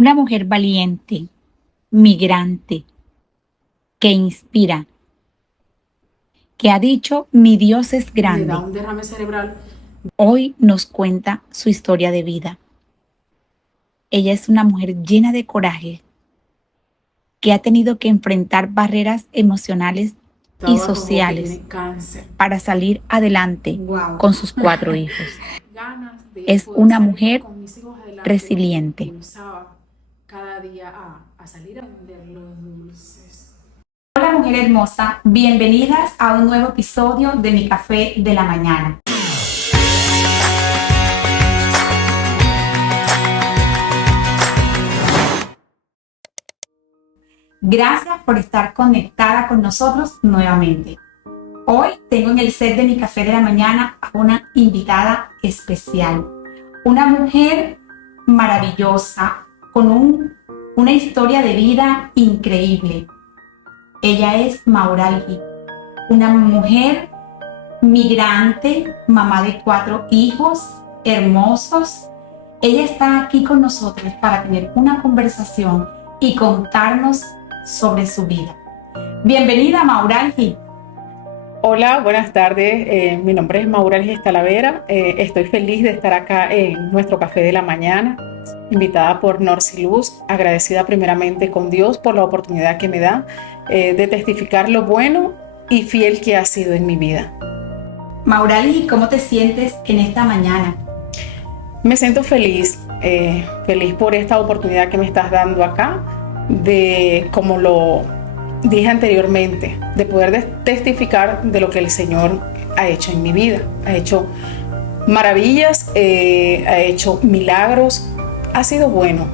Una mujer valiente, migrante, que inspira, que ha dicho, mi Dios es Le da grande. un derrame cerebral. Hoy nos cuenta su historia de vida. Ella es una mujer llena de coraje, que ha tenido que enfrentar barreras emocionales Está y bajo que sociales tiene cáncer. para salir adelante Wow. con sus 4 hijos. Ganas de Es poder una salir mujer con mis hijos adelante me resiliente. impulsaba cada día a salir a vender los dulces. Hola mujer hermosa, bienvenidas a un nuevo episodio de Mi Café de la Mañana. Gracias por estar conectada con nosotros nuevamente. Hoy tengo en el set de Mi Café de la Mañana a una invitada especial, una mujer maravillosa con una historia de vida increíble. Ella es Mauralgi, una mujer migrante, mamá de 4 hijos hermosos. Ella está aquí con nosotros para tener una conversación y contarnos sobre su vida. Bienvenida, Mauralgi. Hola, buenas tardes. Mi nombre es Mauralgi Talavera. Estoy feliz de estar acá en nuestro Café de la Mañana, invitada por Norcy Luz, agradecida primeramente con Dios por la oportunidad que me da de testificar lo bueno y fiel que ha sido en mi vida. Mauralgi, ¿cómo te sientes en esta mañana? Me siento feliz, feliz por esta oportunidad que me estás dando acá, de, como lo dije anteriormente, de poder testificar de lo que el Señor ha hecho en mi vida. Ha hecho maravillas, ha hecho milagros, ha sido bueno,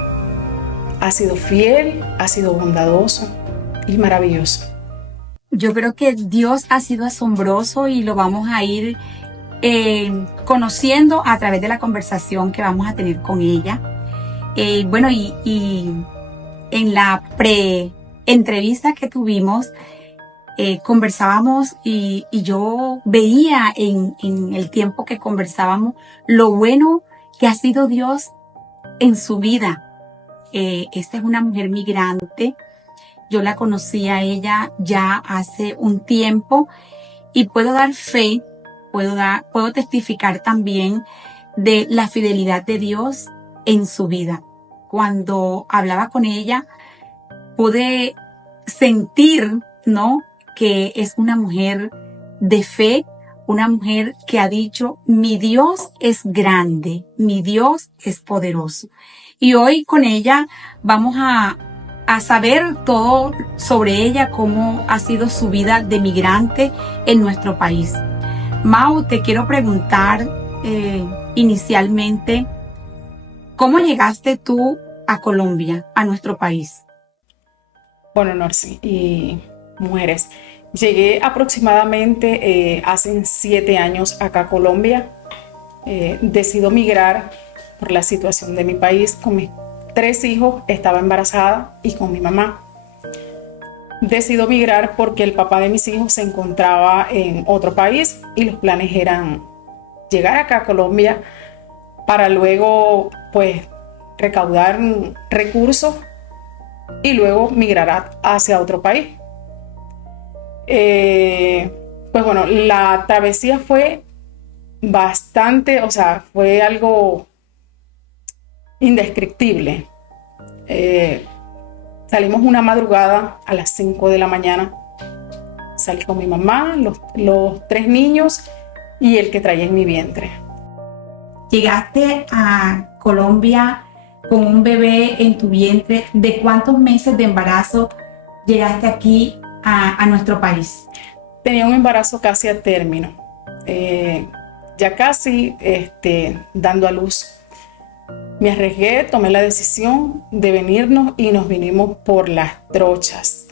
ha sido fiel, ha sido bondadoso y maravilloso. Yo creo que Dios ha sido asombroso y lo vamos a ir conociendo a través de la conversación que vamos a tener con ella. Bueno, y en la pre-entrevista que tuvimos, conversábamos y yo veía en el tiempo que conversábamos lo bueno que ha sido Dios en su vida. Esta es una mujer migrante. Yo la conocí a ella ya hace un tiempo y puedo dar fe, puedo testificar también de la fidelidad de Dios en su vida. Cuando hablaba con ella, pude sentir, ¿no?, que es una mujer de fe, una mujer que ha dicho, mi Dios es grande, mi Dios es poderoso. Y hoy con ella vamos a saber todo sobre ella, cómo ha sido su vida de migrante en nuestro país. Mau, te quiero preguntar inicialmente, ¿cómo llegaste tú a Colombia, a nuestro país? Bueno, Norcy y mujeres, llegué aproximadamente hace 7 años acá a Colombia. Decido migrar por la situación de mi país. Con mis 3 hijos estaba embarazada y con mi mamá. Decido migrar porque el papá de mis hijos se encontraba en otro país y los planes eran llegar acá a Colombia para luego pues recaudar recursos y luego migrar hacia otro país. Pues bueno, la travesía fue bastante, o sea, fue algo indescriptible. Salimos una madrugada a las 5 de la mañana. Salí con mi mamá, los 3 niños y el que traía en mi vientre. Llegaste a Colombia con un bebé en tu vientre. ¿De cuántos meses de embarazo llegaste aquí a nuestro país? Tenía un embarazo casi a término, ya casi dando a luz. Me arriesgué, tomé la decisión de venirnos y nos vinimos por las trochas,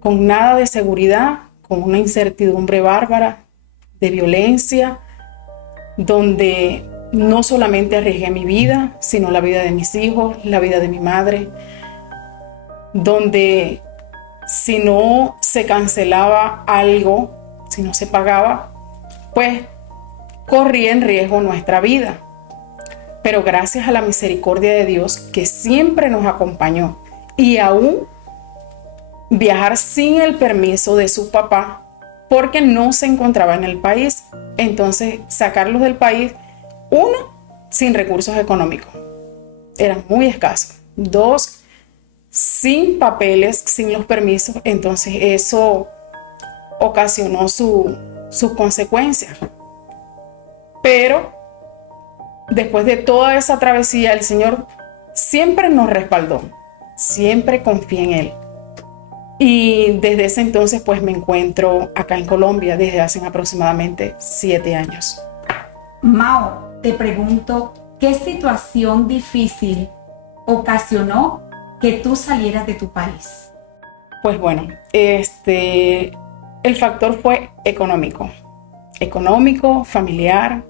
con nada de seguridad, con una incertidumbre bárbara, de violencia, donde no solamente arriesgué mi vida, sino la vida de mis hijos, la vida de mi madre, donde si no se cancelaba algo, si no se pagaba, pues corría en riesgo nuestra vida. pero gracias a la misericordia de Dios que siempre nos acompañó, y aún viajar sin el permiso de su papá porque no se encontraba en el país. Entonces, sacarlos del país, uno, sin recursos económicos, eran muy escasos. Dos, sin papeles, sin los permisos. Entonces, eso ocasionó sus consecuencias. Pero después de toda esa travesía, el Señor siempre nos respaldó, siempre confié en Él. Y desde ese entonces pues me encuentro acá en Colombia desde hace aproximadamente 7 años. Mao, te pregunto, ¿qué situación difícil ocasionó que tú salieras de tu país? Pues bueno, el factor fue económico, familiar.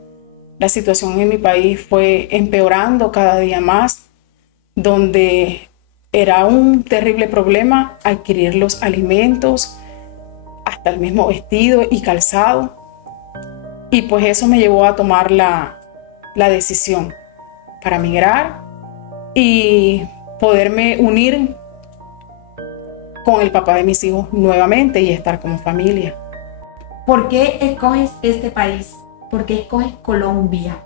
La situación en mi país fue empeorando cada día más, donde era un terrible problema adquirir los alimentos, hasta el mismo vestido y calzado. Y pues eso me llevó a tomar la decisión para migrar y poderme unir con el papá de mis hijos nuevamente y estar como familia. ¿Por qué escoges este país? ¿Por qué escoges Colombia?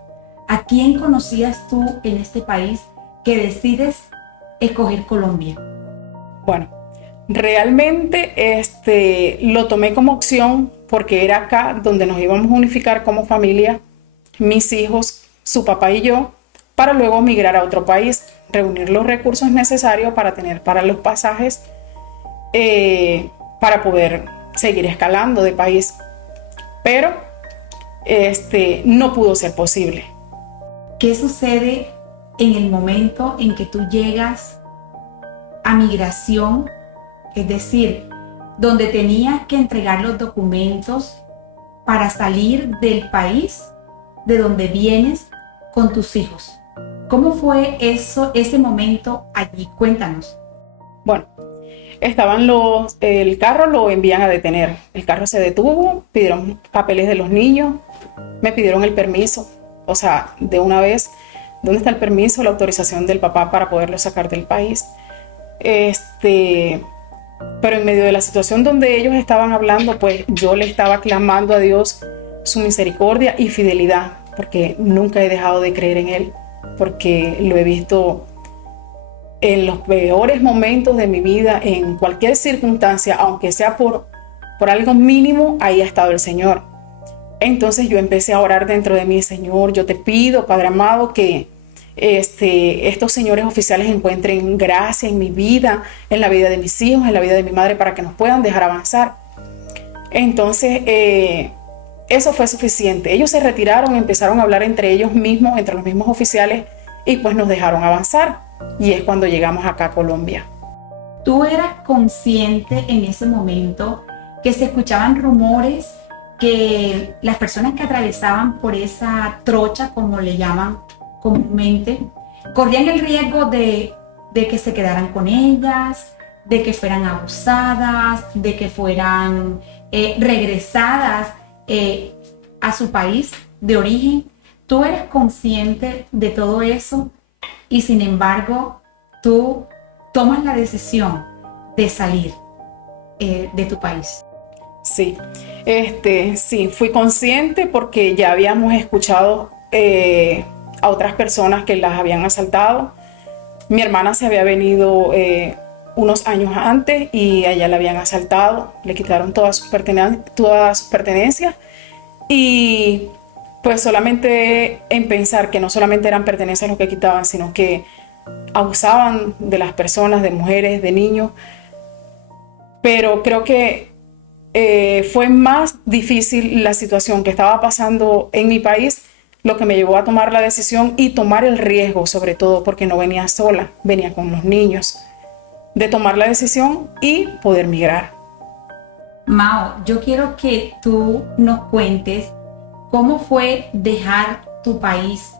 ¿A quién conocías tú en este país que decides escoger Colombia? Bueno, realmente lo tomé como opción porque era acá donde nos íbamos a unificar como familia, mis hijos, su papá y yo, para luego migrar a otro país, reunir los recursos necesarios para tener para los pasajes, para poder seguir escalando de país. Pero no pudo ser posible. ¿Qué sucede en el momento en que tú llegas a migración? Es decir, donde tenías que entregar los documentos para salir del país de donde vienes con tus hijos. ¿Cómo fue ese momento allí? Cuéntanos. Bueno, el carro lo envían a detener. El carro se detuvo, pidieron papeles de los niños, me pidieron el permiso. O sea, de una vez, ¿dónde está el permiso, la autorización del papá para poderlo sacar del país? Pero en medio de la situación donde ellos estaban hablando, pues yo le estaba clamando a Dios su misericordia y fidelidad, porque nunca he dejado de creer en Él, porque lo he visto en los peores momentos de mi vida, en cualquier circunstancia, aunque sea por algo mínimo, ahí ha estado el Señor. Entonces yo empecé a orar dentro de mí: Señor, yo te pido, Padre amado, que estos señores oficiales encuentren gracia en mi vida, en la vida de mis hijos, en la vida de mi madre, para que nos puedan dejar avanzar. Entonces eso fue suficiente. Ellos se retiraron, empezaron a hablar entre ellos mismos, entre los mismos oficiales, y pues nos dejaron avanzar. Y es cuando llegamos acá a Colombia. ¿Tú eras consciente en ese momento que se escuchaban rumores que las personas que atravesaban por esa trocha, como le llaman comúnmente, corrían el riesgo de que se quedaran con ellas, de que fueran abusadas, de que fueran regresadas a su país de origen? ¿Tú eres consciente de todo eso? Y sin embargo, tú tomas la decisión de salir de tu país. Sí, sí, fui consciente porque ya habíamos escuchado a otras personas que las habían asaltado. Mi hermana se había venido unos años antes y a ella la habían asaltado, le quitaron todas sus pertenencias, y pues solamente en pensar que no solamente eran pertenencias lo que quitaban, sino que abusaban de las personas, de mujeres, de niños. Pero creo que fue más difícil la situación que estaba pasando en mi país, lo que me llevó a tomar la decisión y tomar el riesgo, sobre todo porque no venía sola, venía con los niños, de tomar la decisión y poder migrar. Mao, yo quiero que tú nos cuentes cómo fue dejar tu país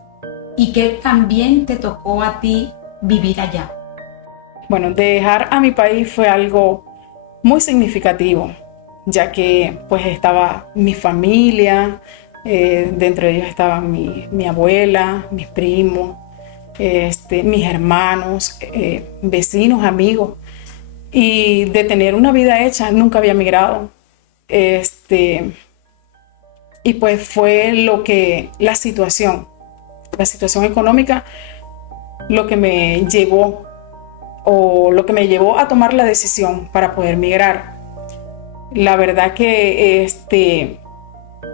y qué también te tocó a ti vivir allá. Bueno, dejar a mi país fue algo muy significativo, ya que pues estaba mi familia, dentro de ellos estaban mi abuela, mis primos, mis hermanos, vecinos, amigos, y de tener una vida hecha, nunca había migrado. Y pues fue la situación económica, lo que me llevó a tomar la decisión para poder migrar. La verdad que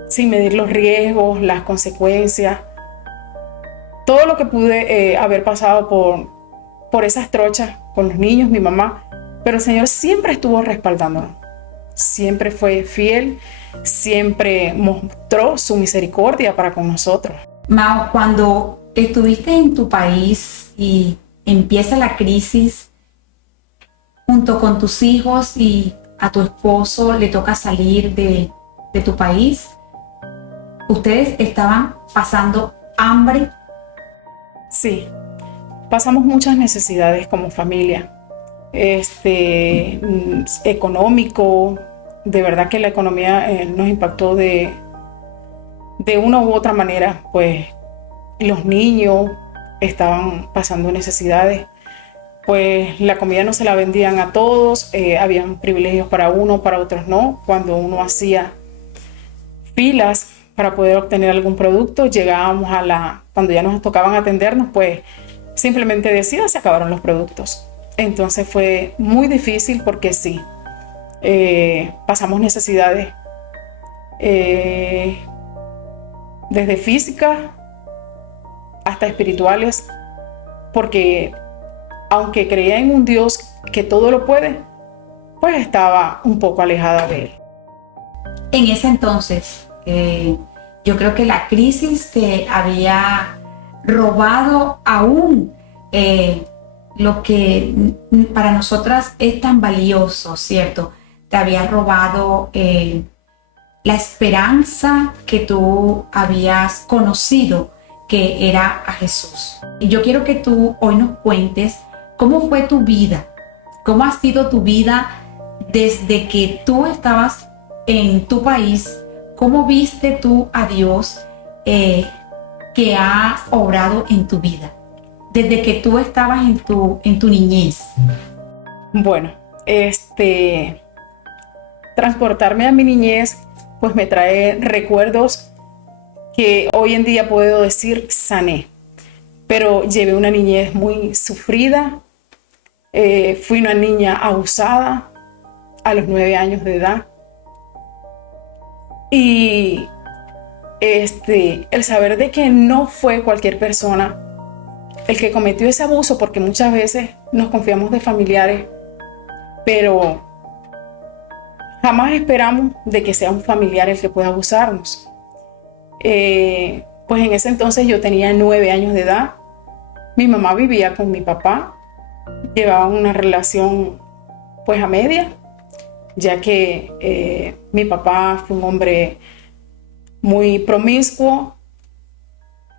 sin medir los riesgos, las consecuencias, todo lo que pude haber pasado por esas trochas con los niños, mi mamá, pero el Señor siempre estuvo respaldándonos, siempre fue fiel, siempre mostró su misericordia para con nosotros. Mao, cuando estuviste en tu país y empieza la crisis, junto con tus hijos y a tu esposo le toca salir de tu país, ¿ustedes estaban pasando hambre? Sí, pasamos muchas necesidades como familia, económico, de verdad que la economía nos impactó de una u otra manera, pues los niños estaban pasando necesidades, pues la comida no se la vendían a todos, habían privilegios para uno, para otros no. Cuando uno hacía filas para poder obtener algún producto, llegábamos cuando ya nos tocaban atendernos, pues simplemente decía, se acabaron los productos. Entonces fue muy difícil porque sí, pasamos necesidades desde físicas hasta espirituales, porque aunque creía en un Dios que todo lo puede, pues estaba un poco alejada de Él. En ese entonces, yo creo que la crisis te había robado aún lo que para nosotras es tan valioso, ¿cierto? Te había robado la esperanza que tú habías conocido, que era a Jesús. Y yo quiero que tú hoy nos cuentes cómo fue tu vida, cómo ha sido tu vida desde que tú estabas en tu país, cómo viste tú a Dios que ha obrado en tu vida, desde que tú estabas en tu niñez. Bueno, transportarme a mi niñez, pues me trae recuerdos que hoy en día puedo decir sané, pero llevé una niñez muy sufrida, fui una niña abusada a los 9 años de edad, y el saber de que no fue cualquier persona el que cometió ese abuso, porque muchas veces nos confiamos de familiares, pero jamás esperamos de que sea un familiar el que pueda abusarnos. Pues en ese entonces yo tenía 9 años de edad, mi mamá vivía con mi papá, llevaba una relación pues a media, ya que mi papá fue un hombre muy promiscuo,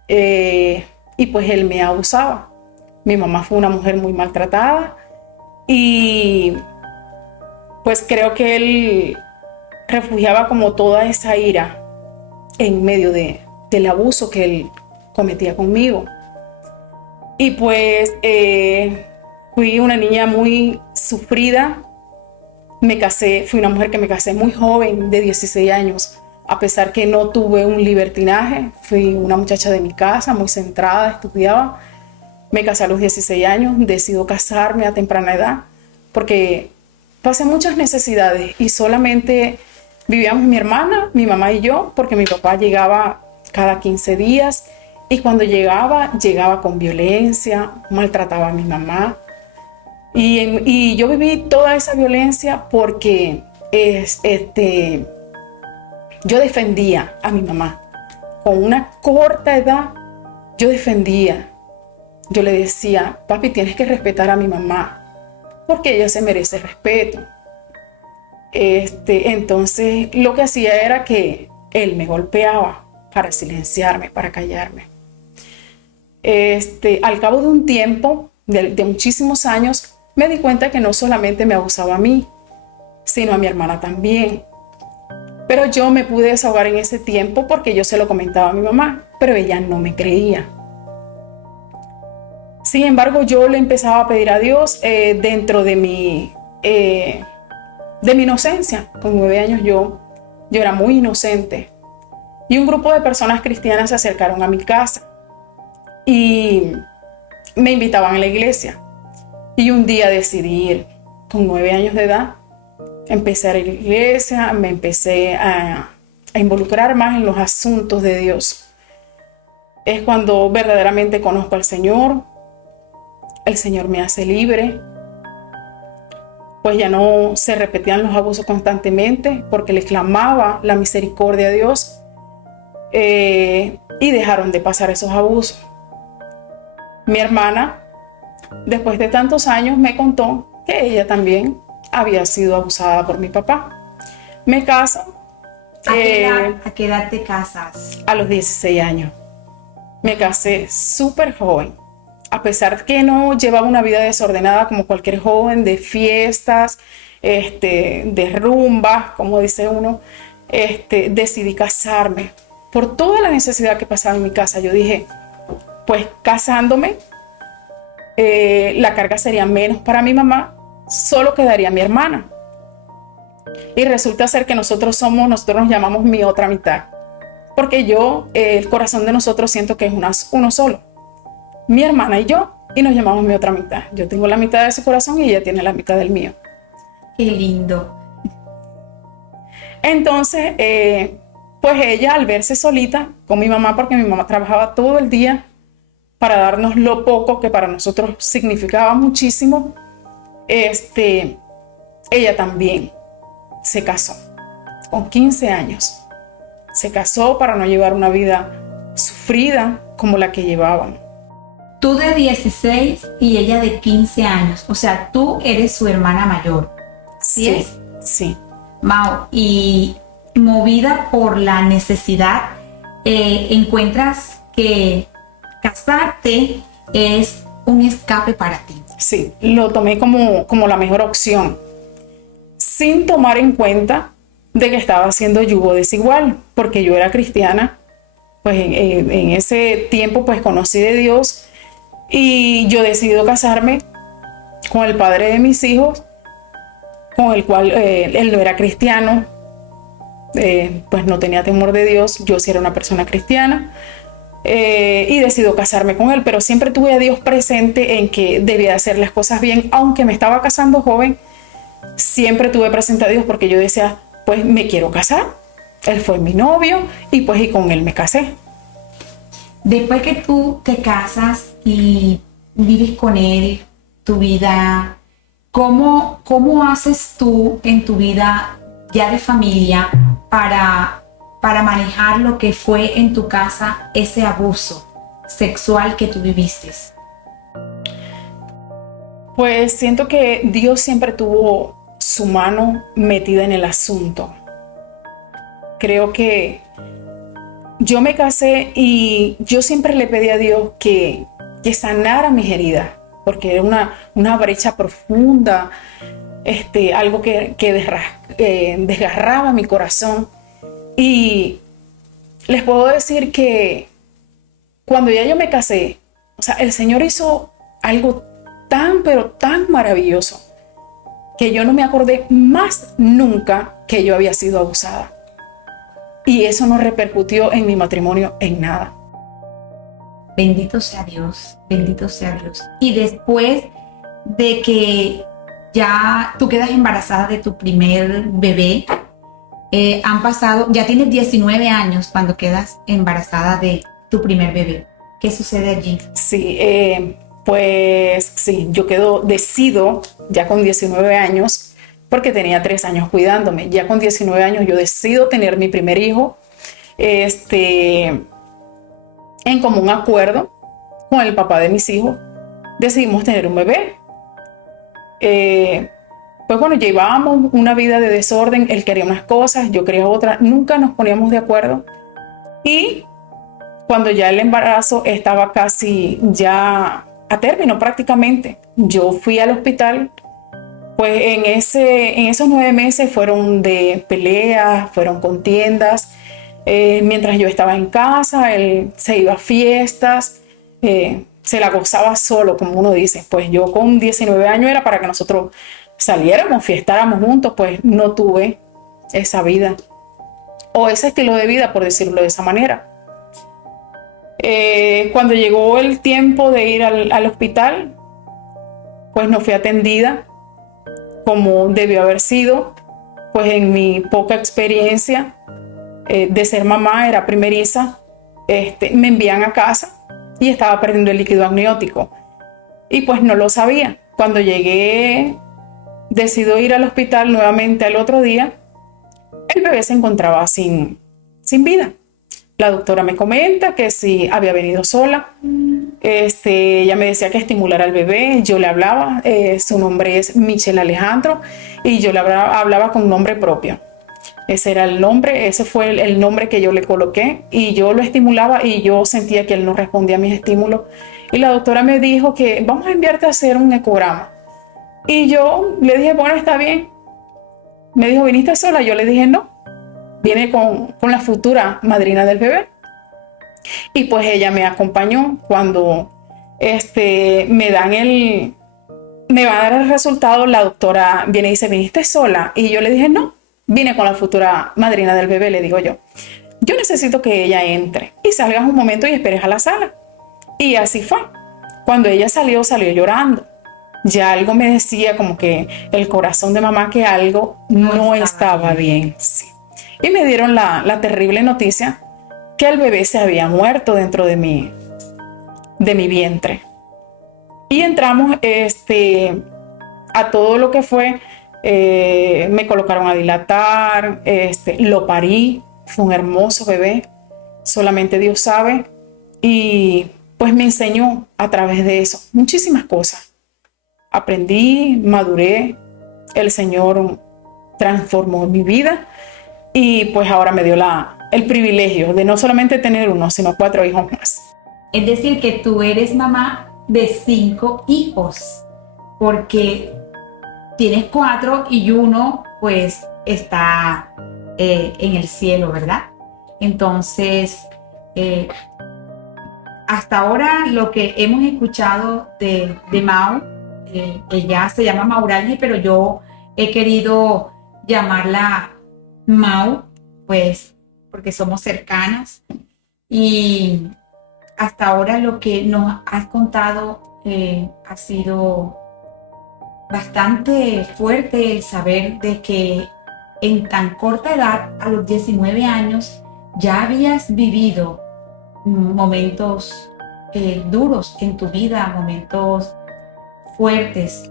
y pues él me abusaba. Mi mamá fue una mujer muy maltratada y pues creo que él refugiaba como toda esa ira en medio del abuso que él cometía conmigo. Y pues fui una niña muy sufrida. Me casé, fui una mujer que me casé muy joven, de 16 años. A pesar que no tuve un libertinaje, fui una muchacha de mi casa, muy centrada, estudiaba. Me casé a los 16 años, decido casarme a temprana edad, porque pasé muchas necesidades y solamente vivíamos mi hermana, mi mamá y yo, porque mi papá llegaba cada 15 días y cuando llegaba con violencia, maltrataba a mi mamá. Y yo viví toda esa violencia porque yo defendía a mi mamá. Con una corta edad, yo defendía. Yo le decía, papi, tienes que respetar a mi mamá, porque ella se merece respeto. Entonces, lo que hacía era que él me golpeaba para silenciarme, para callarme. Al cabo de un tiempo, de muchísimos años, me di cuenta que no solamente me abusaba a mí, sino a mi hermana también. Pero yo me pude desahogar en ese tiempo porque yo se lo comentaba a mi mamá, pero ella no me creía. Sin embargo, yo le empezaba a pedir a Dios dentro de mi inocencia. Con 9 años yo era muy inocente. Y un grupo de personas cristianas se acercaron a mi casa y me invitaban a la iglesia. Y un día decidí ir. Con 9 años de edad, empecé a ir a la iglesia, me empecé a involucrar más en los asuntos de Dios. Es cuando verdaderamente conozco al Señor. El Señor me hace libre. Pues ya no se repetían los abusos constantemente porque le clamaba la misericordia a Dios. Y dejaron de pasar esos abusos. Mi hermana, después de tantos años, me contó que ella también había sido abusada por mi papá. Me caso. ¿A qué edad te casas? A los 16 años. Me casé súper joven. A pesar que no llevaba una vida desordenada como cualquier joven, de fiestas, de rumbas, como dice uno, decidí casarme. Por toda la necesidad que pasaba en mi casa, yo dije, pues casándome, la carga sería menos para mi mamá, solo quedaría mi hermana. Y resulta ser que nosotros nos llamamos mi otra mitad, porque el corazón de nosotros siento que es uno solo, mi hermana y yo, y nos llamamos mi otra mitad. Yo tengo la mitad de su corazón y ella tiene la mitad del mío. Qué lindo. Entonces, pues ella, al verse solita con mi mamá, porque mi mamá trabajaba todo el día para darnos lo poco que para nosotros significaba muchísimo, ella también se casó con 15 años. Se casó para no llevar una vida sufrida como la que llevaban. Tú de 16 y ella de 15 años. O sea, tú eres su hermana mayor. ¿Sí es? Sí. Mao, y movida por la necesidad, encuentras que casarte es un escape para ti. Sí, lo tomé como la mejor opción, sin tomar en cuenta de que estaba haciendo yugo desigual, porque yo era cristiana, pues en ese tiempo pues conocí de Dios y yo decidí casarme con el padre de mis hijos, con el cual él no era cristiano, pues no tenía temor de Dios, yo sí era una persona cristiana. Y decidí casarme con él, pero siempre tuve a Dios presente en que debía hacer las cosas bien, aunque me estaba casando joven, siempre tuve presente a Dios porque yo decía, pues me quiero casar, él fue mi novio y pues y con él me casé. Después que tú te casas y vives con él tu vida, ¿cómo haces tú en tu vida ya de familia para manejar lo que fue en tu casa ese abuso sexual que tú viviste? Pues siento que Dios siempre tuvo su mano metida en el asunto. Creo que yo me casé y yo siempre le pedí a Dios que sanara mis heridas, porque era una brecha profunda, algo que desgarraba mi corazón. Y les puedo decir que cuando ya yo me casé, o sea, el Señor hizo algo tan, pero tan maravilloso que yo no me acordé más nunca que yo había sido abusada. Y eso no repercutió en mi matrimonio en nada. Bendito sea Dios, bendito sea Dios. Y después de que ya tú quedas embarazada de tu primer bebé, han pasado, ya tienes 19 años cuando quedas embarazada de tu primer bebé. ¿Qué sucede allí? Sí, pues sí, yo decido ya con 19 años, porque tenía 3 años cuidándome. Ya con 19 años yo decido tener mi primer hijo, en común acuerdo con el papá de mis hijos, decidimos tener un bebé. Pues bueno, llevábamos una vida de desorden, él quería unas cosas, yo quería otras, nunca nos poníamos de acuerdo. Y cuando ya el embarazo estaba casi ya a término prácticamente, yo fui al hospital. Pues en esos 9 meses fueron de peleas, fueron contiendas. Mientras yo estaba en casa, él se iba a fiestas, se la gozaba solo, como uno dice. Pues yo con 19 años era para que nosotros saliéramos, fiestáramos juntos, pues no tuve esa vida o ese estilo de vida, por decirlo de esa manera. Cuando llegó el tiempo de ir al hospital, pues no fui atendida como debió haber sido, pues en mi poca experiencia de ser mamá, era primeriza, me envían a casa y estaba perdiendo el líquido amniótico y pues no lo sabía. Cuando llegué, decido ir al hospital nuevamente al otro día, el bebé se encontraba sin vida. La doctora me comenta que si había venido sola. Ella me decía que estimulara al bebé. Yo le hablaba, su nombre es Michelle Alejandro, y yo le hablaba con nombre propio. Ese era el nombre, ese fue el nombre que yo le coloqué, y yo lo estimulaba y yo sentía que él no respondía a mis estímulos. Y la doctora me dijo que vamos a enviarte a hacer un ecograma. Y yo le dije, bueno, está bien. Me dijo, ¿viniste sola? Yo le dije, no. Viene con la futura madrina del bebé. Y pues ella me acompañó. Cuando me va a dar el resultado, la doctora viene y dice, ¿viniste sola? Y yo le dije, no, vine con la futura madrina del bebé, le digo yo. Yo necesito que ella entre y salgas un momento y esperes a la sala. Y así fue. Cuando ella salió llorando. Ya algo me decía como que el corazón de mamá, que algo no estaba bien. Sí. Y me dieron la terrible noticia que el bebé se había muerto dentro de mi vientre. Y entramos a todo lo que fue, me colocaron a dilatar, lo parí, fue un hermoso bebé, solamente Dios sabe. Y pues me enseñó a través de eso muchísimas cosas. Aprendí, maduré, el Señor transformó mi vida y pues ahora me dio el privilegio de no solamente tener uno, sino 4 hijos más. Es decir, que tú eres mamá de 5 hijos, porque tienes 4 y uno pues está en el cielo, ¿verdad? Entonces, hasta ahora lo que hemos escuchado de Mau, ella se llama Mauralgie, pero yo he querido llamarla Mau, pues porque somos cercanas. Y hasta ahora lo que nos has contado ha sido bastante fuerte, el saber de que en tan corta edad, a los 19 años, ya habías vivido momentos duros en tu vida, momentos fuertes,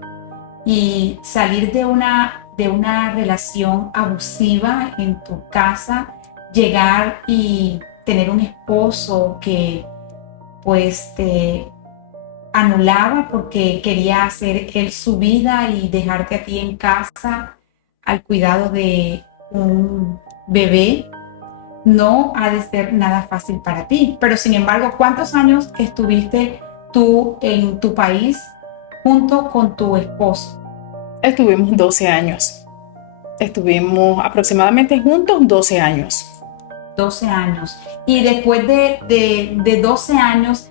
y salir de una relación abusiva en tu casa, llegar y tener un esposo que pues te anulaba porque quería hacer él su vida y dejarte a ti en casa al cuidado de un bebé, no ha de ser nada fácil para ti. Pero sin embargo, ¿cuántos años estuviste tú en tu país junto con tu esposo? Estuvimos 12 años. Estuvimos aproximadamente juntos 12 años. 12 años. Y después de 12 años,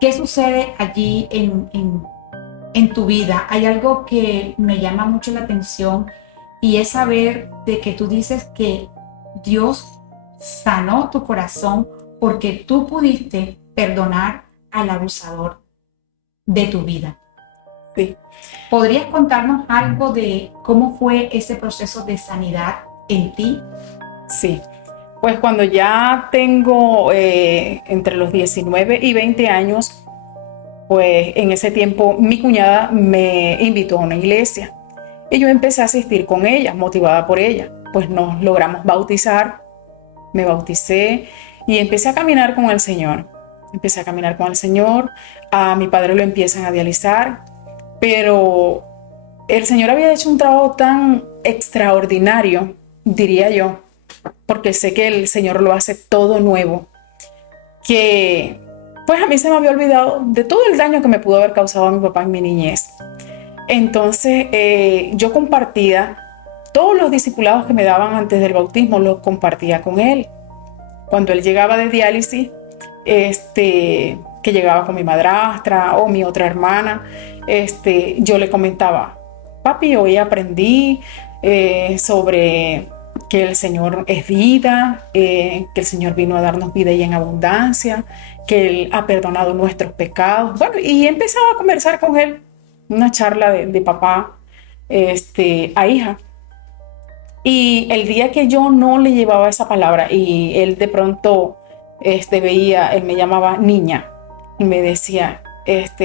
¿qué sucede allí en tu vida? Hay algo que me llama mucho la atención, y es saber de que tú dices que Dios sanó tu corazón porque tú pudiste perdonar al abusador de tu vida. Sí. ¿Podrías contarnos algo de cómo fue ese proceso de sanidad en ti? Sí. Pues cuando ya tengo entre los 19 y 20 años, pues en ese tiempo mi cuñada me invitó a una iglesia y yo empecé a asistir con ella, motivada por ella. Pues nos logramos bautizar, me bauticé y empecé a caminar con el Señor. Empecé a caminar con el Señor, a mi padre lo empiezan a dializar, pero el Señor había hecho un trabajo tan extraordinario, diría yo, porque sé que el Señor lo hace todo nuevo, que pues a mí se me había olvidado de todo el daño que me pudo haber causado a mi papá en mi niñez. Entonces yo compartía todos los discipulados que me daban antes del bautismo, los compartía con él. Cuando él llegaba de diálisis, que llegaba con mi madrastra o mi otra hermana, yo le comentaba, papi, hoy aprendí sobre que el Señor es vida, que el Señor vino a darnos vida y en abundancia, que Él ha perdonado nuestros pecados. Bueno, y empezaba a conversar con él, una charla de papá a hija. Y el día que yo no le llevaba esa palabra y él de pronto él me llamaba niña y me decía,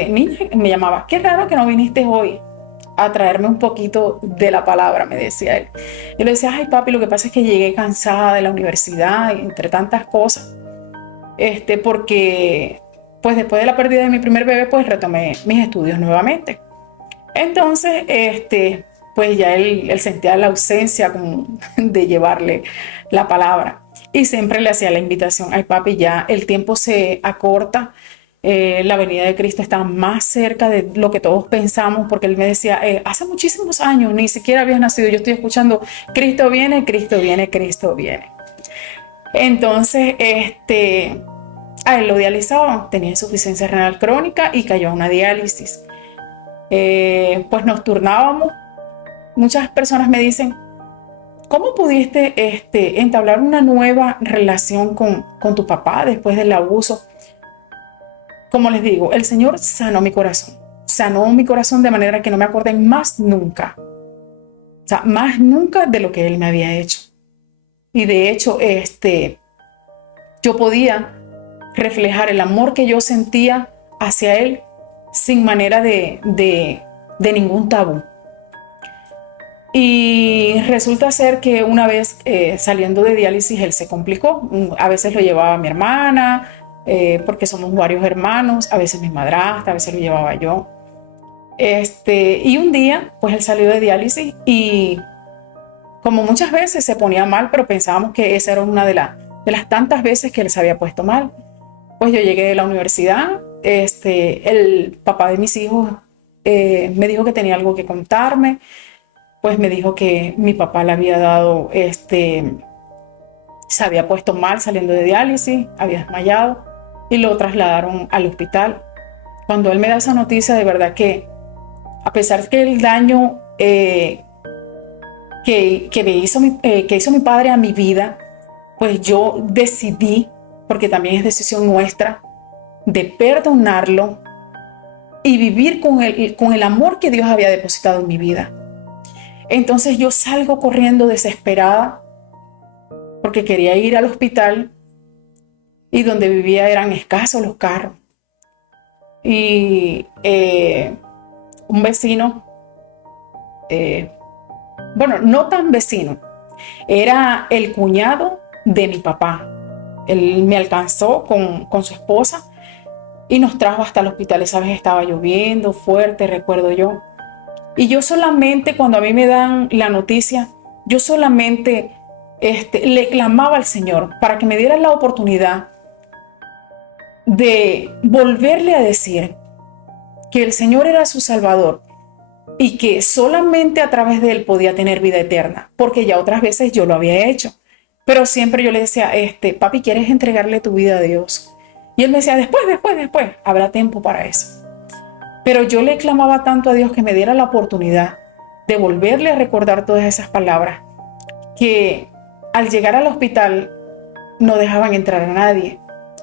niña, me llamaba, qué raro que no viniste hoy a traerme un poquito de la palabra, me decía él. Yo le decía, ay papi, lo que pasa es que llegué cansada de la universidad, entre tantas cosas, porque pues después de la pérdida de mi primer bebé, pues retomé mis estudios nuevamente. Entonces, pues ya él sentía la ausencia como de llevarle la palabra y siempre le hacía la invitación, ay papi, ya el tiempo se acorta, la venida de Cristo está más cerca de lo que todos pensamos, porque él me decía, hace muchísimos años, ni siquiera habías nacido, yo estoy escuchando, Cristo viene, Cristo viene, Cristo viene. Entonces, a él lo dializaban, tenía insuficiencia renal crónica y cayó a una diálisis. Pues nos turnábamos. Muchas personas me dicen, ¿cómo pudiste entablar una nueva relación con tu papá después del abuso? Como les digo, el Señor sanó mi corazón de manera que no me acordé más nunca, o sea, más nunca de lo que Él me había hecho. Y de hecho, yo podía reflejar el amor que yo sentía hacia Él sin manera de ningún tabú. Y resulta ser que una vez saliendo de diálisis, él se complicó. A veces lo llevaba mi hermana, porque somos varios hermanos, a veces mi madrastra, a veces lo llevaba yo. Y un día, pues él salió de diálisis y como muchas veces se ponía mal, pero pensábamos que esa era una de las tantas veces que él se había puesto mal. Pues yo llegué de la universidad, el papá de mis hijos me dijo que tenía algo que contarme. Pues me dijo que mi papá le había dado, se había puesto mal saliendo de diálisis, había desmayado y lo trasladaron al hospital. Cuando él me da esa noticia, de verdad que a pesar de que el daño que hizo mi padre a mi vida, pues yo decidí, porque también es decisión nuestra, de perdonarlo y vivir con el amor que Dios había depositado en mi vida. Entonces yo salgo corriendo desesperada porque quería ir al hospital y donde vivía eran escasos los carros. Y un vecino, bueno, no tan vecino, era el cuñado de mi papá. Él me alcanzó con su esposa y nos trajo hasta el hospital. Esa vez estaba lloviendo fuerte, recuerdo yo. Y yo solamente, cuando a mí me dan la noticia, yo solamente le clamaba al Señor para que me diera la oportunidad de volverle a decir que el Señor era su Salvador y que solamente a través de Él podía tener vida eterna, porque ya otras veces yo lo había hecho. Pero siempre yo le decía, papi, ¿quieres entregarle tu vida a Dios? Y él me decía, después, habrá tiempo para eso. Pero yo le clamaba tanto a Dios que me diera la oportunidad de volverle a recordar todas esas palabras, que al llegar al hospital no dejaban entrar a nadie.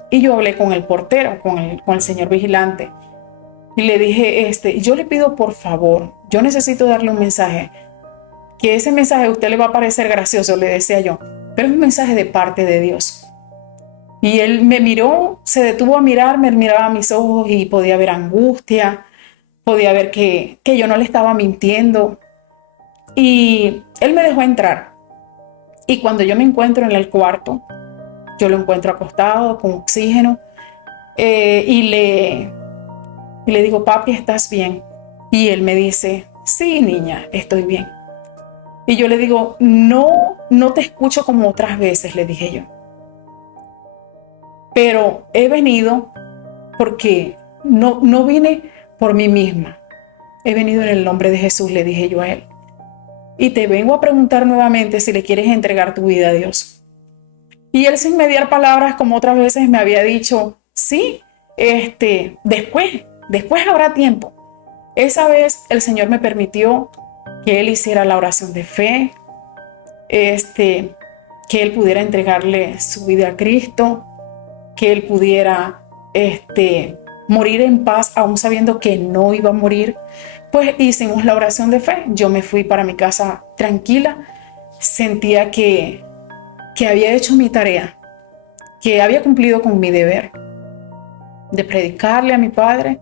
Y yo hablé con el portero, con el señor vigilante, y le dije, yo le pido por favor, yo necesito darle un mensaje, que ese mensaje a usted le va a parecer gracioso, le decía yo, pero es un mensaje de parte de Dios. Y él me miró, se detuvo a mirarme, él miraba a mis ojos y podía ver angustia, podía ver que yo no le estaba mintiendo. Y él me dejó entrar. Y cuando yo me encuentro en el cuarto, yo lo encuentro acostado con oxígeno, y le digo, papi, ¿estás bien? Y él me dice, sí, niña, estoy bien. Y yo le digo, no te escucho como otras veces, le dije yo. Pero he venido porque no vine por mí misma. He venido en el nombre de Jesús, le dije yo a él. Y te vengo a preguntar nuevamente si le quieres entregar tu vida a Dios. Y él, sin mediar palabras, como otras veces me había dicho, sí, Después habrá tiempo. Esa vez el Señor me permitió que Él hiciera la oración de fe, que Él pudiera entregarle su vida a Cristo, que Él pudiera morir en paz, aún sabiendo que no iba a morir. Pues hicimos la oración de fe. Yo me fui para mi casa tranquila. Sentía que había hecho mi tarea, que había cumplido con mi deber de predicarle a mi padre,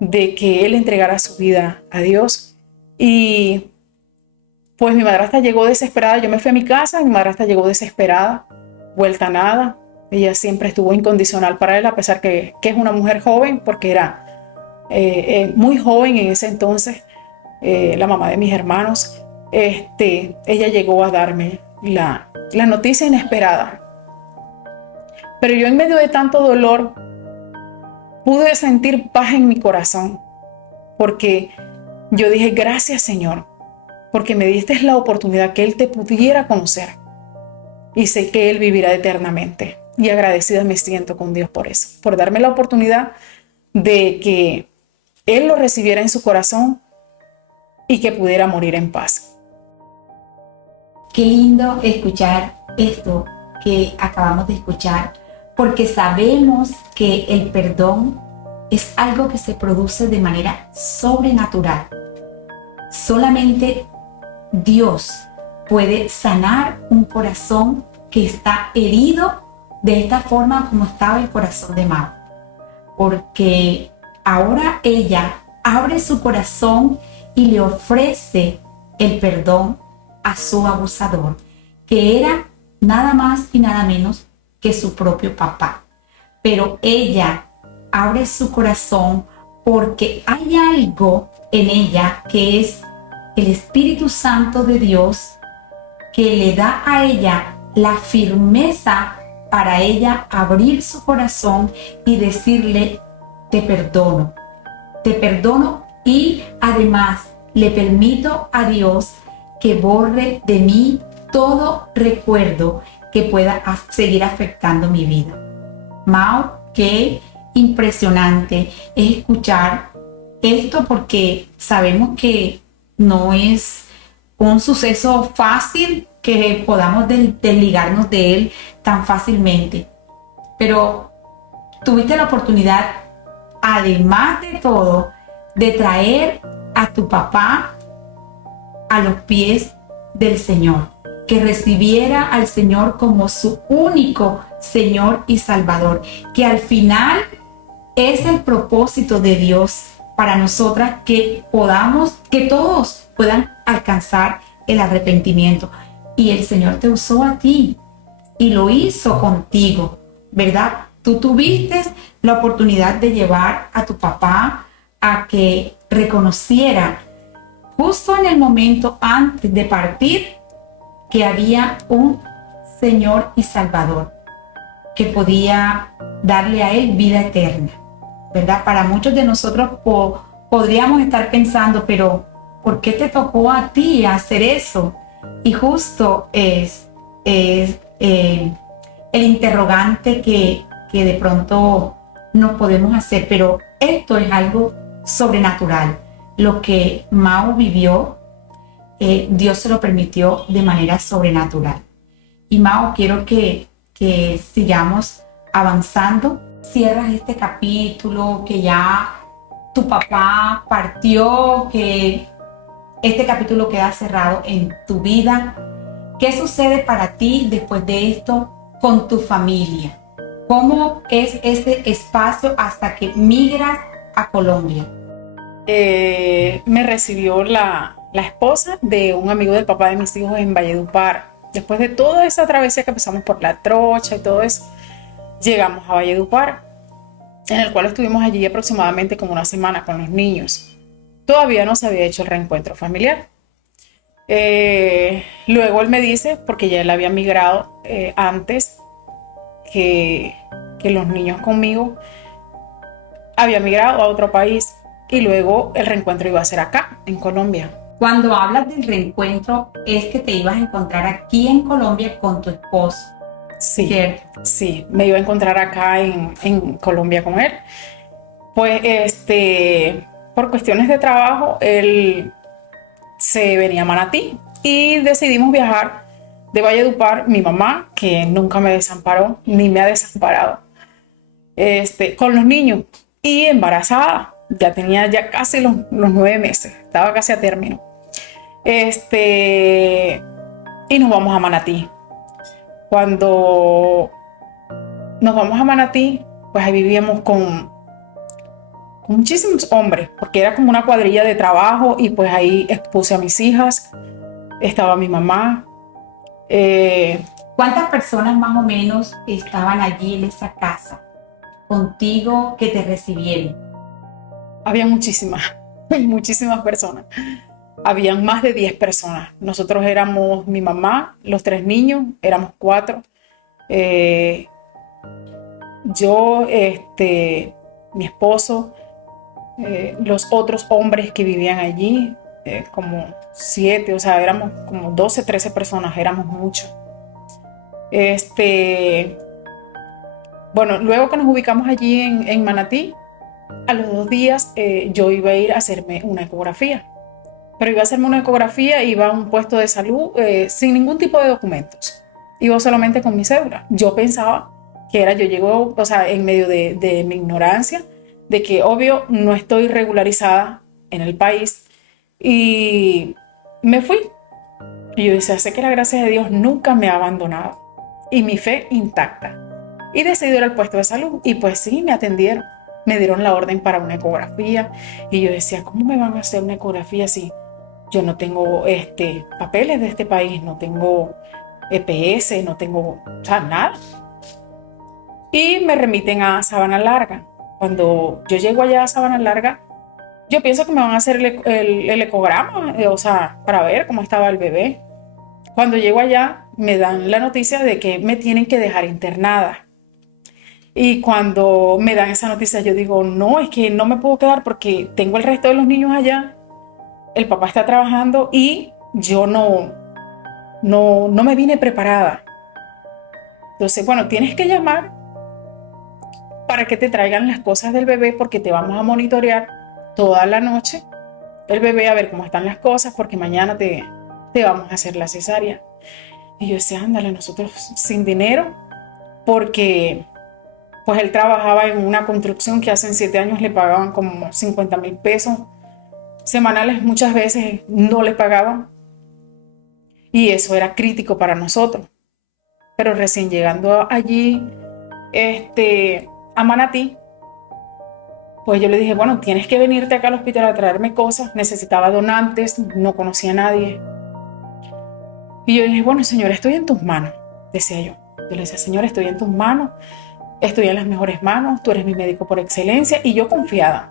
de que él entregara su vida a Dios. Y pues mi madrastra llegó desesperada. Yo me fui a mi casa, mi madrastra llegó desesperada, vuelta a nada. Ella siempre estuvo incondicional para él, a pesar que es una mujer joven, porque era muy joven en ese entonces, la mamá de mis hermanos. Ella llegó a darme la noticia inesperada. Pero yo, en medio de tanto dolor, pude sentir paz en mi corazón, porque yo dije: gracias, Señor, porque me diste la oportunidad que Él te pudiera conocer, y sé que Él vivirá eternamente. Y agradecida me siento con Dios por eso, por darme la oportunidad de que Él lo recibiera en su corazón y que pudiera morir en paz. Qué lindo escuchar esto que acabamos de escuchar, porque sabemos que el perdón es algo que se produce de manera sobrenatural. Solamente Dios puede sanar un corazón que está herido de esta forma como estaba el corazón de Mau, porque ahora ella abre su corazón y le ofrece el perdón a su abusador, que era nada más y nada menos que su propio papá. Pero ella abre su corazón porque hay algo en ella que es el Espíritu Santo de Dios, que le da a ella la firmeza para ella abrir su corazón y decirle: te perdono y además le permito a Dios que borre de mí todo recuerdo que pueda seguir afectando mi vida. Mau, qué impresionante es escuchar esto, porque sabemos que no es un suceso fácil, que podamos desligarnos de él tan fácilmente. Pero tuviste la oportunidad, además de todo, de traer a tu papá a los pies del Señor, que recibiera al Señor como su único Señor y Salvador, que al final es el propósito de Dios para nosotras, que todos puedan alcanzar el arrepentimiento. Y el Señor te usó a ti y lo hizo contigo, ¿verdad? Tú tuviste la oportunidad de llevar a tu papá a que reconociera, justo en el momento antes de partir, que había un Señor y Salvador que podía darle a él vida eterna, ¿verdad? Para muchos de nosotros podríamos estar pensando: pero ¿por qué te tocó a ti hacer eso? Y justo es el interrogante que de pronto no podemos hacer, pero esto es algo sobrenatural. Lo que Mau vivió, Dios se lo permitió de manera sobrenatural. Y Mau, quiero que sigamos avanzando. Cierras este capítulo, que ya tu papá partió, que este capítulo queda cerrado en tu vida. ¿Qué sucede para ti después de esto con tu familia? ¿Cómo es ese espacio hasta que migras a Colombia? Me recibió la esposa de un amigo del papá de mis hijos en Valledupar. Después de toda esa travesía que pasamos por La Trocha y todo eso, llegamos a Valledupar, en el cual estuvimos allí aproximadamente como una semana con los niños. Todavía no se había hecho el reencuentro familiar. Luego él me dice, porque ya él había migrado antes que los niños conmigo, había migrado a otro país, y luego el reencuentro iba a ser acá, en Colombia. Cuando hablas del reencuentro, es que te ibas a encontrar aquí en Colombia con tu esposo. Sí, ¿cierto? sí, me iba a encontrar acá en Colombia con él. Pues por cuestiones de trabajo, él se venía a Manatí y decidimos viajar de Valledupar, mi mamá, que nunca me desamparó, ni me ha desamparado, con los niños y embarazada. Ya tenía ya casi los 9 meses, estaba casi a término. Y nos vamos a Manatí. Cuando nos vamos a Manatí, pues ahí vivíamos con muchísimos hombres, porque era como una cuadrilla de trabajo y pues ahí expuse a mis hijas, estaba mi mamá. ¿Cuántas personas más o menos estaban allí en esa casa contigo que te recibieron? Había muchísimas, muchísimas personas. Habían más de 10 personas. Nosotros éramos mi mamá, los 3 niños, éramos 4. Eh, yo, mi esposo, los otros hombres que vivían allí, como 7, o sea, éramos como 12, 13 personas, éramos muchos. Bueno, luego que nos ubicamos allí en Manatí, a los 2 días yo iba a ir a hacerme una ecografía. Pero iba a hacerme una ecografía, iba a un puesto de salud sin ningún tipo de documentos. Iba solamente con mi cédula. Yo pensaba que era, yo llego, o sea, en medio de mi ignorancia, de que obvio no estoy regularizada en el país. Y me fui. Y yo decía, sé que la gracia de Dios nunca me ha abandonado. Y mi fe intacta. Y decidí ir al puesto de salud. Y pues sí, me atendieron. Me dieron la orden para una ecografía. Y yo decía, ¿cómo me van a hacer una ecografía si yo no tengo papeles de este país, no tengo EPS, no tengo, o sea, nada? Y me remiten a Sabana Larga. Cuando yo llego allá a Sabana Larga, yo pienso que me van a hacer el ecograma, o sea, para ver cómo estaba el bebé. Cuando llego allá, me dan la noticia de que me tienen que dejar internada. Y cuando me dan esa noticia, yo digo, no, es que no me puedo quedar porque tengo el resto de los niños allá, el papá está trabajando y yo no me vine preparada. Entonces, bueno, tienes que llamar para que te traigan las cosas del bebé porque te vamos a monitorear toda la noche el bebé a ver cómo están las cosas porque mañana te vamos a hacer la cesárea. Y yo decía, ándale, nosotros sin dinero porque pues él trabajaba en una construcción que hace 7 años le pagaban como 50,000 pesos semanales, muchas veces no le pagaban y eso era crítico para nosotros. Pero recién llegando allí a Manatí, pues yo le dije, bueno, tienes que venirte acá al hospital a traerme cosas. Necesitaba donantes, no conocía a nadie. Y yo dije, bueno, Señor, estoy en tus manos, decía yo. Yo le decía, Señor, estoy en tus manos, estoy en las mejores manos, tú eres mi médico por excelencia. Y yo confiada,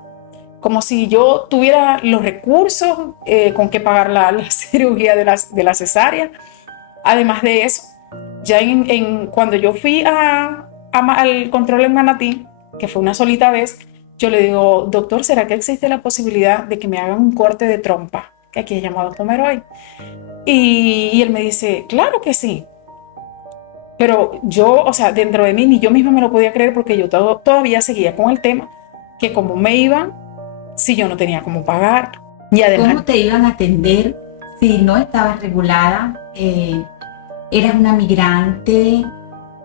como si yo tuviera los recursos con que pagar la cirugía de la cesárea. Además de eso, ya cuando yo fui al control en Manatí, que fue una solita vez, yo le digo, doctor, ¿será que existe la posibilidad de que me hagan un corte de trompa? Que aquí es llamado Pomeroy. Y él me dice, claro que sí. Pero yo, o sea, dentro de mí, ni yo misma me lo podía creer porque yo todavía seguía con el tema que cómo me iban si yo no tenía cómo pagar. Y además, ¿Cómo te iban a atender si no estabas regulada? Eras una migrante,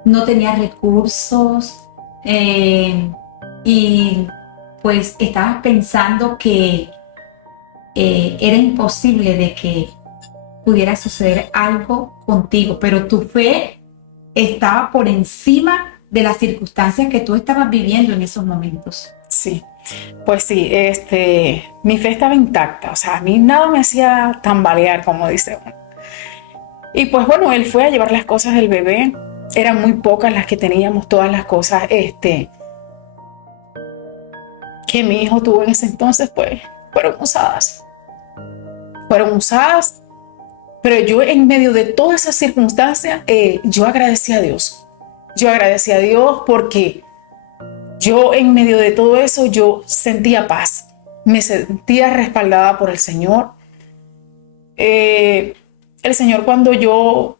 no tenías recursos y pues estabas pensando que era imposible de que pudiera suceder algo contigo, pero tu fe estaba por encima de las circunstancias que tú estabas viviendo en esos momentos. sí, pues sí, mi fe estaba intacta, o sea, a mí nada me hacía tambalear, como dice uno. Y pues bueno, él fue a llevar las cosas del bebé, eran muy pocas las que teníamos, todas las cosas que mi hijo tuvo en ese entonces, pues fueron usadas, pero yo en medio de todas esas circunstancias, yo agradecí a Dios. Yo agradecí a Dios porque yo en medio de todo eso, yo sentía paz, me sentía respaldada por el Señor. El Señor cuando yo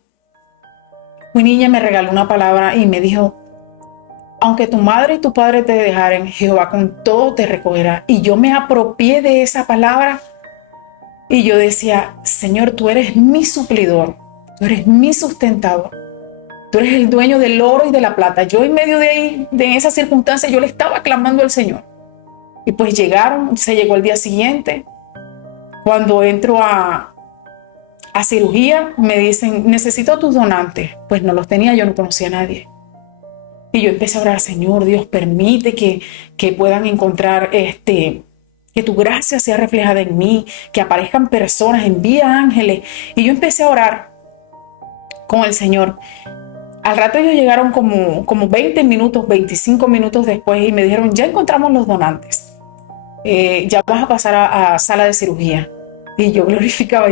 fui niña, me regaló una palabra y me dijo: aunque tu madre y tu padre te dejaren, Jehová con todo te recogerá. Y yo me apropié de esa palabra y yo decía: Señor, tú eres mi suplidor, tú eres mi sustentador, tú eres el dueño del oro y de la plata. Yo en medio de ahí, de esa circunstancia, yo le estaba clamando al Señor. Y pues se llegó el día siguiente. Cuando entro a cirugía, me dicen: necesito tus donantes. Pues no los tenía, yo no conocía a nadie. Y yo empecé a orar: Señor, Dios, permite que puedan encontrar que tu gracia sea reflejada en mí, que aparezcan personas, envía ángeles. Y yo empecé a orar con el Señor. Al rato ellos llegaron como 20 minutos, 25 minutos después y me dijeron: ya encontramos los donantes. Ya vas a pasar a sala de cirugía. Y yo glorificaba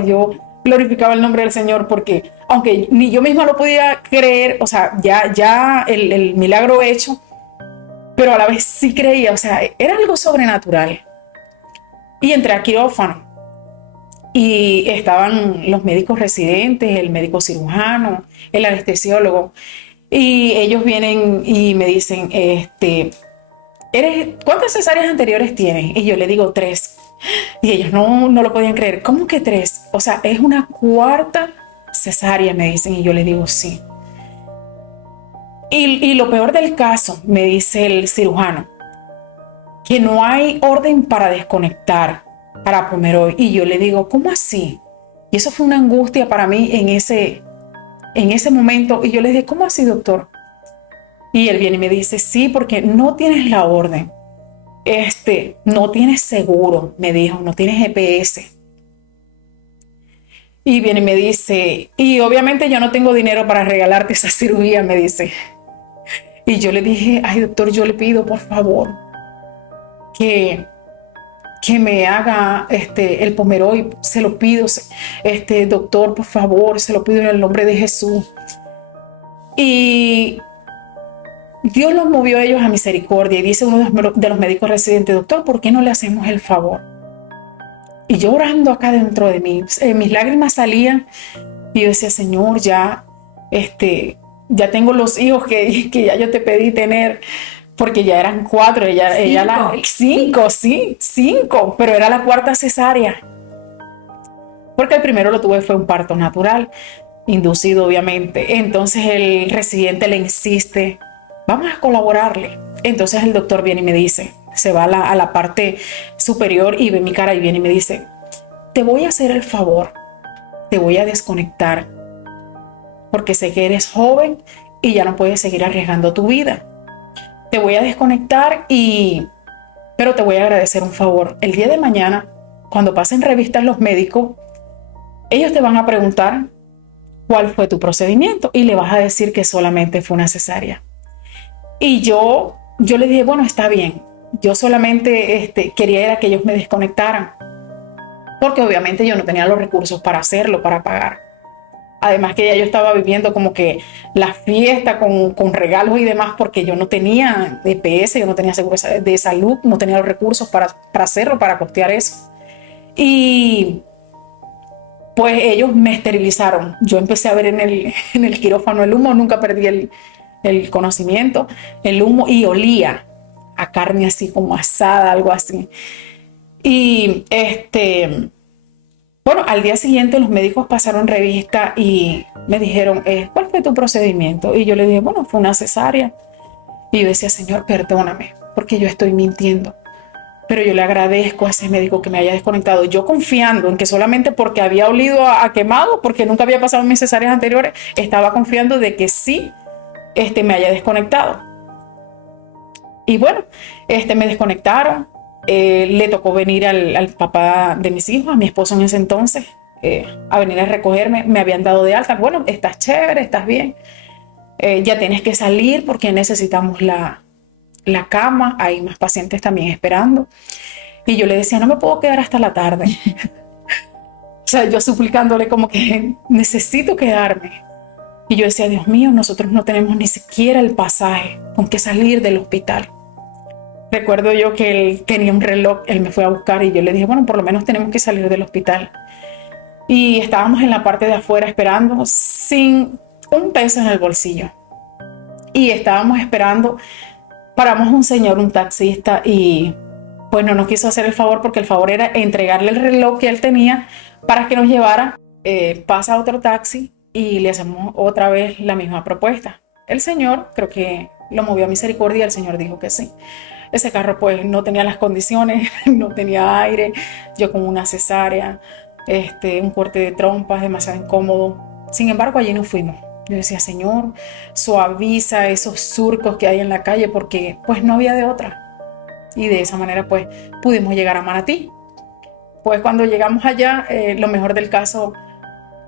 el nombre del Señor, porque aunque ni yo misma lo podía creer, o sea, ya el milagro hecho, pero a la vez sí creía, o sea, era algo sobrenatural. Y entré a quirófano y estaban los médicos residentes, el médico cirujano, el anestesiólogo, y ellos vienen y me dicen: ¿cuántas cesáreas anteriores tienes? Y yo le digo: 3. Y ellos no lo podían creer. ¿Cómo que 3? O sea, es una 4ª cesárea, me dicen. Y yo le digo: sí. Y lo peor del caso, me dice el cirujano, que no hay orden para desconectar para Pomeroy. Y yo le digo: ¿cómo así? Y eso fue una angustia para mí en ese momento. Y yo le dije: ¿cómo así, doctor? Y él viene y me dice: sí, porque no tienes la orden. No tienes seguro, me dijo, no tienes GPS. Y viene y me dice: y obviamente yo no tengo dinero para regalarte esa cirugía, me dice. Y yo le dije: ay, doctor, yo le pido, por favor, que me haga el Pomeroy, se lo pido, doctor, por favor, se lo pido en el nombre de Jesús. Y Dios los movió a ellos a misericordia, y dice uno de los médicos residentes: doctor, ¿por qué no le hacemos el favor? Y yo orando acá dentro de mí, mis lágrimas salían y yo decía: Señor, ya tengo los hijos que ya yo te pedí tener, porque ya eran 4, ella 5, sí, 5, pero era la 4ª cesárea. Porque el primero lo tuve, fue un parto natural, inducido obviamente. Entonces el residente le insiste: vamos a colaborarle. Entonces el doctor viene y me dice, se va a la parte superior y ve mi cara y viene y me dice: te voy a hacer el favor, te voy a desconectar, porque sé que eres joven y ya no puedes seguir arriesgando tu vida. Te voy a desconectar, pero te voy a agradecer un favor. El día de mañana, cuando pasen revistas los médicos, ellos te van a preguntar cuál fue tu procedimiento y le vas a decir que solamente fue una cesárea. Y yo le dije: bueno, está bien. Yo solamente quería era que ellos me desconectaran, porque obviamente yo no tenía los recursos para hacerlo, para pagar. Además que ya yo estaba viviendo como que la fiesta con regalos y demás, porque yo no tenía EPS, yo no tenía seguro de salud, no tenía los recursos para hacerlo, para costear eso. Y pues ellos me esterilizaron. Yo empecé a ver en el quirófano el humo, nunca perdí el conocimiento, el humo, y olía a carne así como asada, algo así. Y bueno, al día siguiente los médicos pasaron revista y me dijeron: ¿cuál fue tu procedimiento? Y yo le dije: bueno, fue una cesárea. Y yo decía: Señor, perdóname, porque yo estoy mintiendo. Pero yo le agradezco a ese médico que me haya desconectado. Yo confiando en que solamente porque había olido a quemado, porque nunca había pasado en mis cesáreas anteriores, estaba confiando de que sí me haya desconectado. Y bueno, me desconectaron. Le tocó venir al papá de mis hijos, a mi esposo en ese entonces, a venir a recogerme. Me habían dado de alta: bueno, estás chévere, estás bien, ya tienes que salir porque necesitamos la cama, hay más pacientes también esperando. Y yo le decía: no me puedo quedar hasta la tarde. O sea, yo suplicándole como que necesito quedarme. Y yo decía: Dios mío, nosotros no tenemos ni siquiera el pasaje con que salir del hospital. Recuerdo yo que él tenía un reloj, él me fue a buscar y yo le dije: bueno, por lo menos tenemos que salir del hospital. Y estábamos en la parte de afuera esperando sin un peso en el bolsillo. Y estábamos esperando, paramos un señor, un taxista, y pues no nos quiso hacer el favor porque el favor era entregarle el reloj que él tenía para que nos llevara. Pasa otro taxi y le hacemos otra vez la misma propuesta. El señor, creo que lo movió a misericordia, el señor dijo que sí. Ese carro pues no tenía las condiciones, no tenía aire, yo con una cesárea, un corte de trompas, demasiado incómodo. Sin embargo, allí nos fuimos. Yo decía, Señor, suaviza esos surcos que hay en la calle porque pues no había de otra. Y de esa manera pues pudimos llegar a Manatí. Pues cuando llegamos allá, lo mejor del caso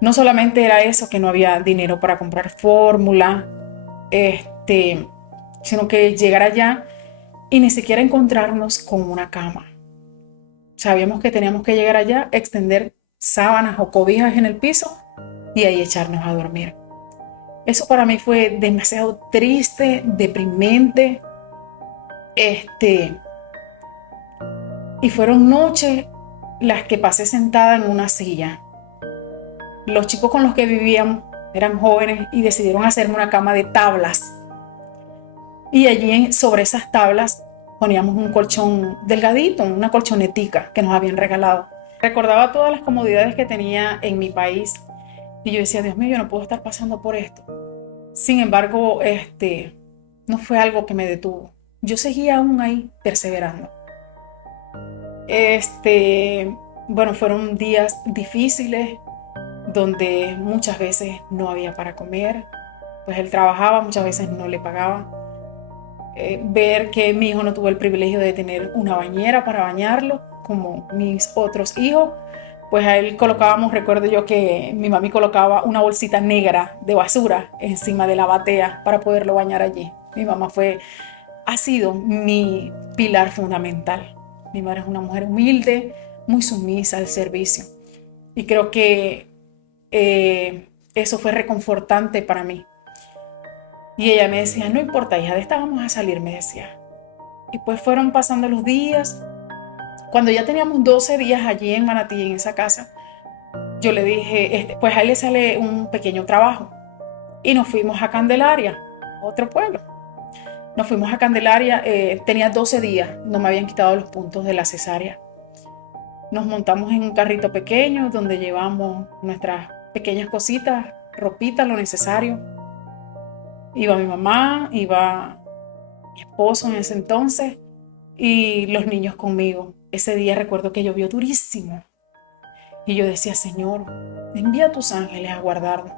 no solamente era eso, que no había dinero para comprar fórmula, sino que llegar allá y ni siquiera encontrarnos con una cama. Sabíamos que teníamos que llegar allá, extender sábanas o cobijas en el piso y ahí echarnos a dormir. Eso para mí fue demasiado triste, deprimente. Y fueron noches las que pasé sentada en una silla. Los chicos con los que vivíamos eran jóvenes y decidieron hacerme una cama de tablas. Y allí sobre esas tablas poníamos un colchón delgadito, una colchonetica que nos habían regalado. Recordaba todas las comodidades que tenía en mi país y yo decía, Dios mío, yo no puedo estar pasando por esto. Sin embargo, no fue algo que me detuvo. Yo seguía aún ahí perseverando. Bueno, fueron días difíciles donde muchas veces no había para comer, pues él trabajaba, muchas veces no le pagaba. Ver que mi hijo no tuvo el privilegio de tener una bañera para bañarlo, como mis otros hijos, pues a él colocábamos, recuerdo yo que mi mami colocaba una bolsita negra de basura encima de la batea para poderlo bañar allí. Mi mamá ha sido mi pilar fundamental. Mi madre es una mujer humilde, muy sumisa al servicio. Y creo que eso fue reconfortante para mí. Y ella me decía, no importa, hija, de esta vamos a salir, me decía. Y pues fueron pasando los días. Cuando ya teníamos 12 días allí en Manatí, en esa casa, yo le dije, pues a él le sale un pequeño trabajo. Y nos fuimos a Candelaria, otro pueblo. Nos fuimos a Candelaria, tenía 12 días, no me habían quitado los puntos de la cesárea. Nos montamos en un carrito pequeño donde llevamos nuestras pequeñas cositas, ropita, lo necesario. Iba mi mamá, iba mi esposo en ese entonces y los niños conmigo. Ese día recuerdo que llovió durísimo y yo decía, Señor, envía a tus ángeles a guardarnos.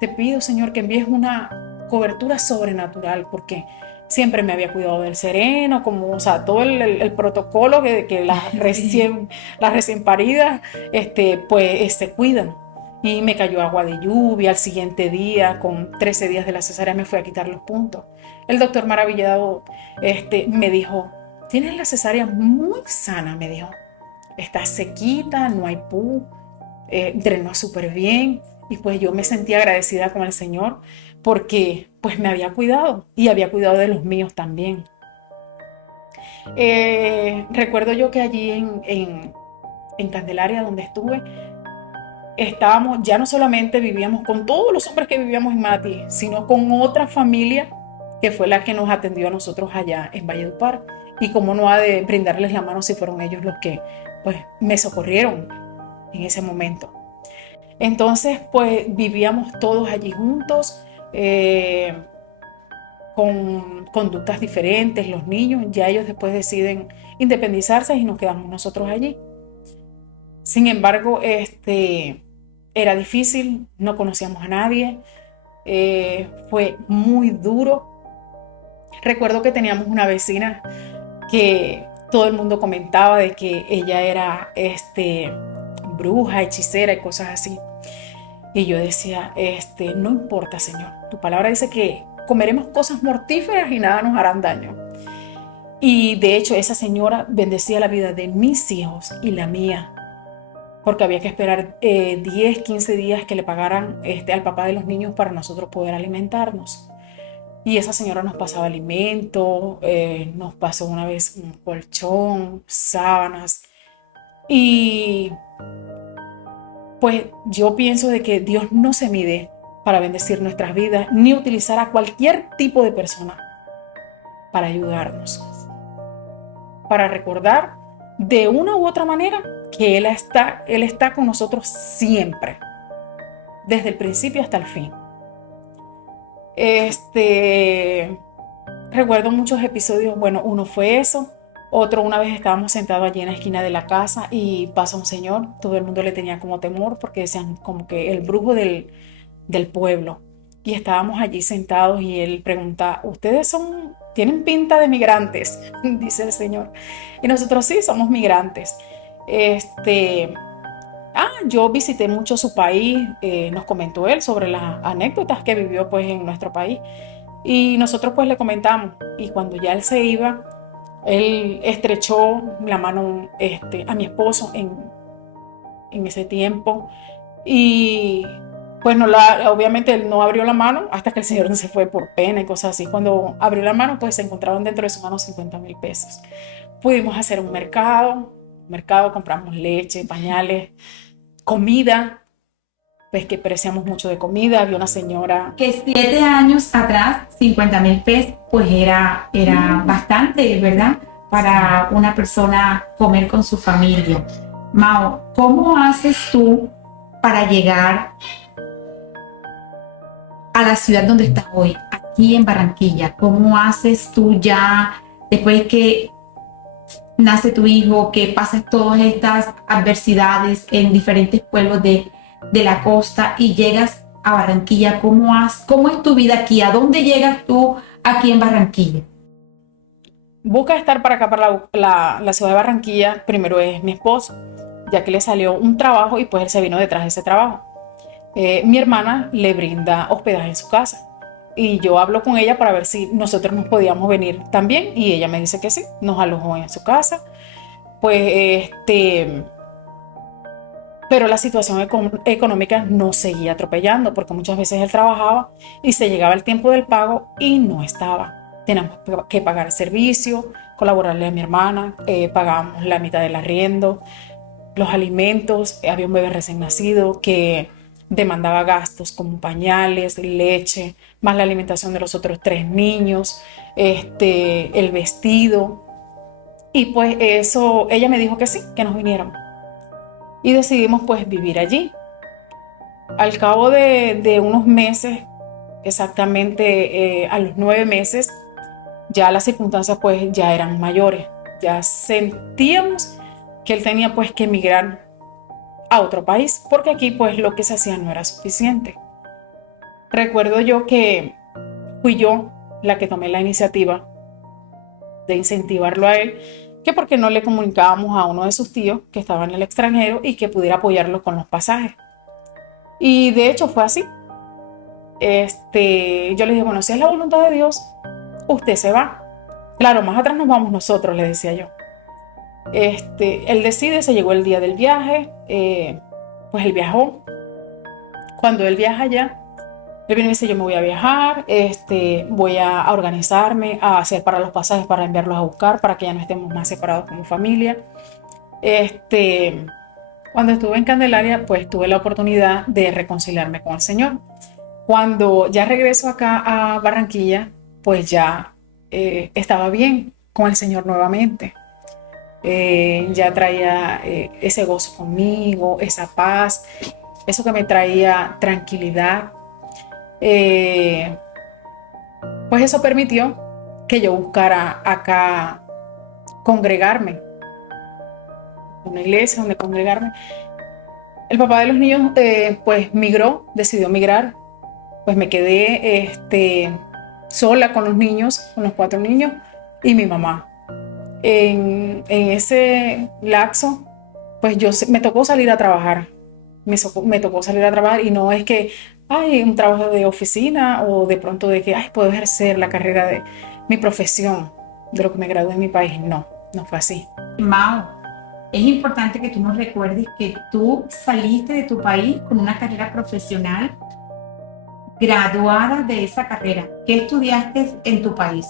Te pido, Señor, que envíes una cobertura sobrenatural porque siempre me había cuidado del sereno, como, o sea, todo el protocolo que las recién paridas, pues se cuidan. Y me cayó agua de lluvia al siguiente día, con 13 días de la cesárea me fui a quitar los puntos. El doctor maravillado me dijo, tienes la cesárea muy sana, me dijo. Está sequita, no hay pus, drenó súper bien. Y pues yo me sentí agradecida con el Señor porque pues me había cuidado y había cuidado de los míos también. Recuerdo yo que allí en Candelaria, donde estuve, estábamos, ya no solamente vivíamos con todos los hombres que vivíamos en Manatí, sino con otra familia que fue la que nos atendió a nosotros allá en Valledupar. Y cómo no ha de brindarles la mano si fueron ellos los que pues me socorrieron en ese momento. Entonces pues vivíamos todos allí juntos, con conductas diferentes, los niños, ya ellos después deciden independizarse y nos quedamos nosotros allí. Sin embargo, era difícil, no conocíamos a nadie, fue muy duro. Recuerdo que teníamos una vecina que todo el mundo comentaba de que ella era bruja, hechicera y cosas así. Y yo decía, no importa, Señor, tu palabra dice que comeremos cosas mortíferas y nada nos harán daño. Y de hecho esa señora bendecía la vida de mis hijos y la mía, porque había que esperar 10, 15 días que le pagaran al papá de los niños para nosotros poder alimentarnos. Y esa señora nos pasaba alimento, nos pasó una vez un colchón, sábanas. Y pues yo pienso de que Dios no se mide para bendecir nuestras vidas, ni utilizar a cualquier tipo de persona para ayudarnos, para recordar de una u otra manera que Él está con nosotros siempre, desde el principio hasta el fin. Recuerdo muchos episodios. Bueno, uno fue eso. Otro, una vez estábamos sentados allí en la esquina de la casa y pasa un señor. Todo el mundo le tenía como temor porque decían como que el brujo del pueblo. Y estábamos allí sentados y él pregunta: ¿ustedes tienen pinta de migrantes? Dice el señor. Y nosotros sí, somos migrantes. Yo visité mucho su país. Nos comentó él sobre las anécdotas que vivió pues en nuestro país. Y nosotros pues le comentamos. Y cuando ya él se iba, él estrechó la mano a mi esposo en ese tiempo. Y pues obviamente él no abrió la mano hasta que el señor se fue por pena y cosas así. Cuando abrió la mano, pues se encontraron dentro de su mano 50,000 pesos. Pudimos hacer un mercado, compramos leche, pañales, comida, pues que apreciamos mucho de comida. Había una señora Que 7 años atrás, 50,000 pesos, pues era bastante, ¿verdad? Para una persona comer con su familia. Mao, ¿cómo haces tú para llegar a la ciudad donde estás hoy, aquí en Barranquilla? ¿Cómo haces tú ya, después que nace tu hijo, que pasas todas estas adversidades en diferentes pueblos de la costa y llegas a Barranquilla? ¿Cómo es tu vida aquí? ¿A dónde llegas tú aquí en Barranquilla? busca estar para acá, para la ciudad de Barranquilla. Primero es mi esposo, ya que le salió un trabajo y pues él se vino detrás de ese trabajo. Mi hermana le brinda hospedaje en su casa y yo hablo con ella para ver si nosotros nos podíamos venir también y ella me dice que sí. Nos alojó en su casa. Pues pero la situación económica nos seguía atropellando porque muchas veces él trabajaba y se llegaba el tiempo del pago y no estaba. Teníamos que pagar el servicio, colaborarle a mi hermana, pagábamos la mitad del arriendo, los alimentos. Había un bebé recién nacido que demandaba gastos como pañales, leche, más la alimentación de los otros 3 niños, el vestido. Y pues eso, ella me dijo que sí, que nos viniéramos. Y decidimos pues vivir allí. Al cabo de unos meses, exactamente a los 9 meses, ya las circunstancias pues ya eran mayores. Ya sentíamos que él tenía pues que emigrar a otro país, porque aquí pues lo que se hacía no era suficiente. Recuerdo yo que fui yo la que tomé la iniciativa de incentivarlo a él, que porque no le comunicábamos a uno de sus tíos que estaba en el extranjero y que pudiera apoyarlo con los pasajes. Y de hecho fue así. Yo le dije: bueno, si es la voluntad de Dios, usted se va. Claro, más atrás nos vamos nosotros, le decía yo. Él decide, se llegó el día del viaje, pues él viajó. Cuando él viaja allá, él viene y dice: yo me voy a viajar, voy a organizarme, a hacer para los pasajes, para enviarlos a buscar, para que ya no estemos más separados como familia. Cuando estuve en Candelaria, pues tuve la oportunidad de reconciliarme con el Señor. Cuando ya regreso acá a Barranquilla, pues ya estaba bien con el Señor nuevamente. Ya traía ese gozo conmigo, esa paz, eso que me traía tranquilidad. Pues eso permitió que yo buscara acá congregarme, una iglesia donde congregarme. El papá de los niños pues decidió migrar. Pues me quedé sola con los niños, con los 4 niños y mi mamá. En ese lapso, pues me tocó salir a trabajar. Me tocó salir a trabajar y no es que hay un trabajo de oficina o de pronto de que puedo ejercer la carrera de mi profesión, de lo que me gradué en mi país. No fue así. Mao, es importante que tú nos recuerdes que tú saliste de tu país con una carrera profesional, graduada de esa carrera. ¿Qué estudiaste en tu país?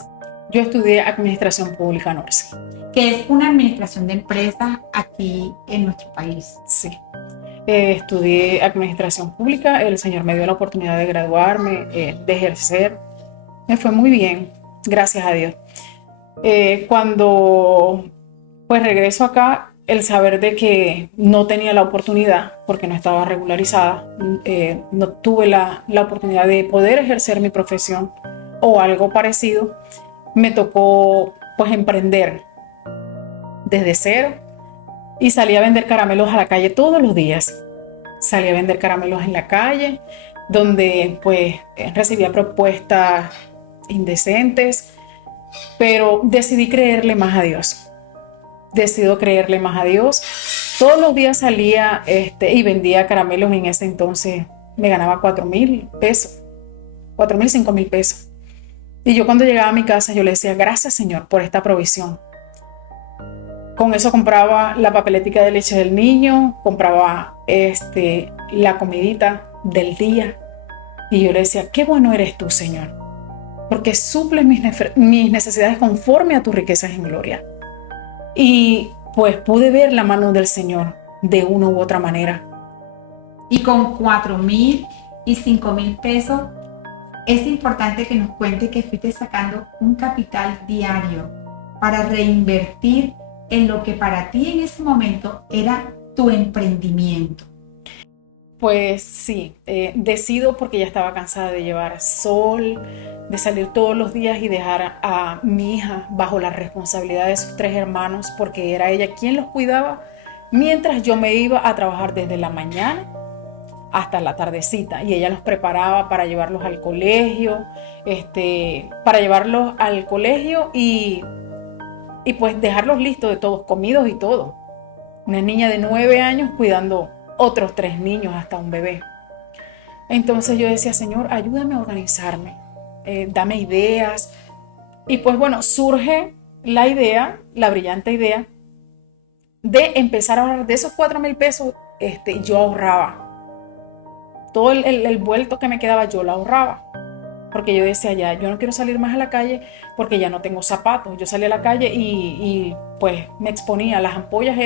Yo estudié Administración Pública Nursing. Que es una administración de empresas aquí en nuestro país. Sí. Estudié administración pública, el Señor me dio la oportunidad de graduarme, de ejercer. Me fue muy bien, gracias a Dios. Cuando pues regreso acá, el saber de que no tenía la oportunidad, porque no estaba regularizada, no tuve la oportunidad de poder ejercer mi profesión o algo parecido, me tocó pues emprender desde cero y salí a vender caramelos a la calle todos los días. Salí a vender caramelos en la calle, donde pues recibía propuestas indecentes, pero decidí creerle más a Dios. Decido creerle más a Dios. Todos los días salía y vendía caramelos. En ese entonces me ganaba 4,000 pesos, 4,000, 5,000 pesos. Y yo cuando llegaba a mi casa, yo le decía, gracias Señor por esta provisión. Con eso compraba la papeletica de leche del niño, compraba la comidita del día. Y yo le decía, qué bueno eres tú, Señor, porque suples mis necesidades conforme a tus riquezas en gloria. Y pues pude ver la mano del Señor de una u otra manera. Y con 4,000 y 5,000 pesos, es importante que nos cuente que fuiste sacando un capital diario para reinvertir en lo que para ti en ese momento era tu emprendimiento. Pues sí, decido porque ya estaba cansada de llevar sol, de salir todos los días y dejar a mi hija bajo la responsabilidad de sus 3 hermanos, porque era ella quien los cuidaba, mientras yo me iba a trabajar desde la mañana hasta la tardecita y ella los preparaba para llevarlos al colegio, y pues dejarlos listos de todos, comidos y todo. Una niña de 9 años cuidando otros 3 niños, hasta un bebé. Entonces yo decía, Señor, ayúdame a organizarme, dame ideas. Y pues bueno, surge la brillante idea de empezar a ahorrar de esos 4,000 pesos. Yo ahorraba. Todo el vuelto que me quedaba, yo lo ahorraba. Porque yo decía, ya, yo no quiero salir más a la calle porque ya no tengo zapatos. Yo salí a la calle y pues me exponía. Las ampollas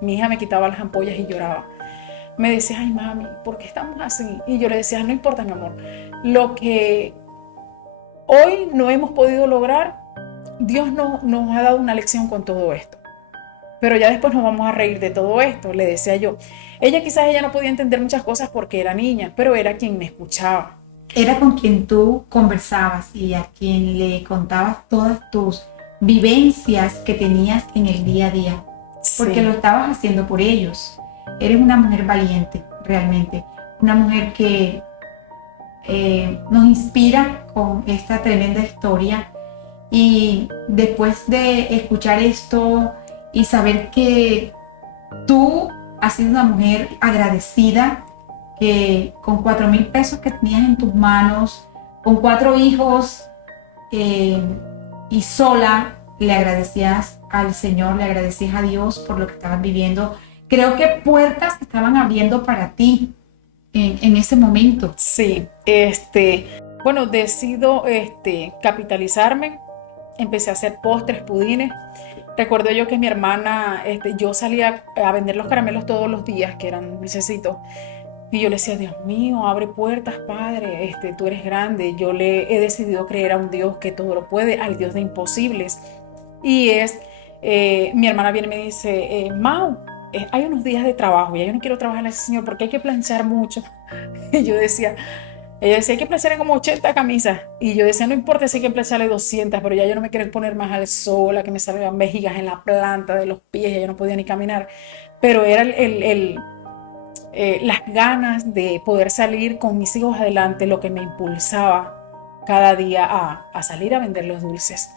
mi hija me quitaba las ampollas y lloraba. Me decía, ay mami, ¿por qué estamos así? Y yo le decía, no importa mi amor, lo que hoy no hemos podido lograr, Dios nos ha dado una lección con todo esto. Pero ya después nos vamos a reír de todo esto, le decía yo. Ella no podía entender muchas cosas porque era niña, pero era quien me escuchaba. Era con quien tú conversabas y a quien le contabas todas tus vivencias que tenías en el día a día, porque lo estabas haciendo por ellos. Eres una mujer valiente, realmente, una mujer que nos inspira con esta tremenda historia. Y después de escuchar esto y saber que tú has sido una mujer agradecida, que con 4,000 pesos que tenías en tus manos, con 4 hijos y sola, le agradecías al Señor, le agradecías a Dios por lo que estabas viviendo. Creo que puertas estaban abriendo para ti en ese momento. Sí, bueno, decido capitalizarme. Empecé a hacer postres, pudines. Recuerdo yo que mi hermana, yo salía a vender los caramelos todos los días, que eran dulcecitos. Y yo le decía, Dios mío, abre puertas, Padre, tú eres grande. Yo le he decidido creer a un Dios que todo lo puede, al Dios de imposibles. Y mi hermana viene y me dice, Mau, hay unos días de trabajo, ya yo no quiero trabajar en ese Señor porque hay que planchar mucho. Y ella decía, hay que plancharle como 80 camisas. Y yo decía, no importa si hay que plancharle 200, pero ya yo no me quiero poner más al sol, a que me salgan vejigas en la planta de los pies, ya yo no podía ni caminar. Pero era las ganas de poder salir con mis hijos adelante lo que me impulsaba cada día a salir a vender los dulces.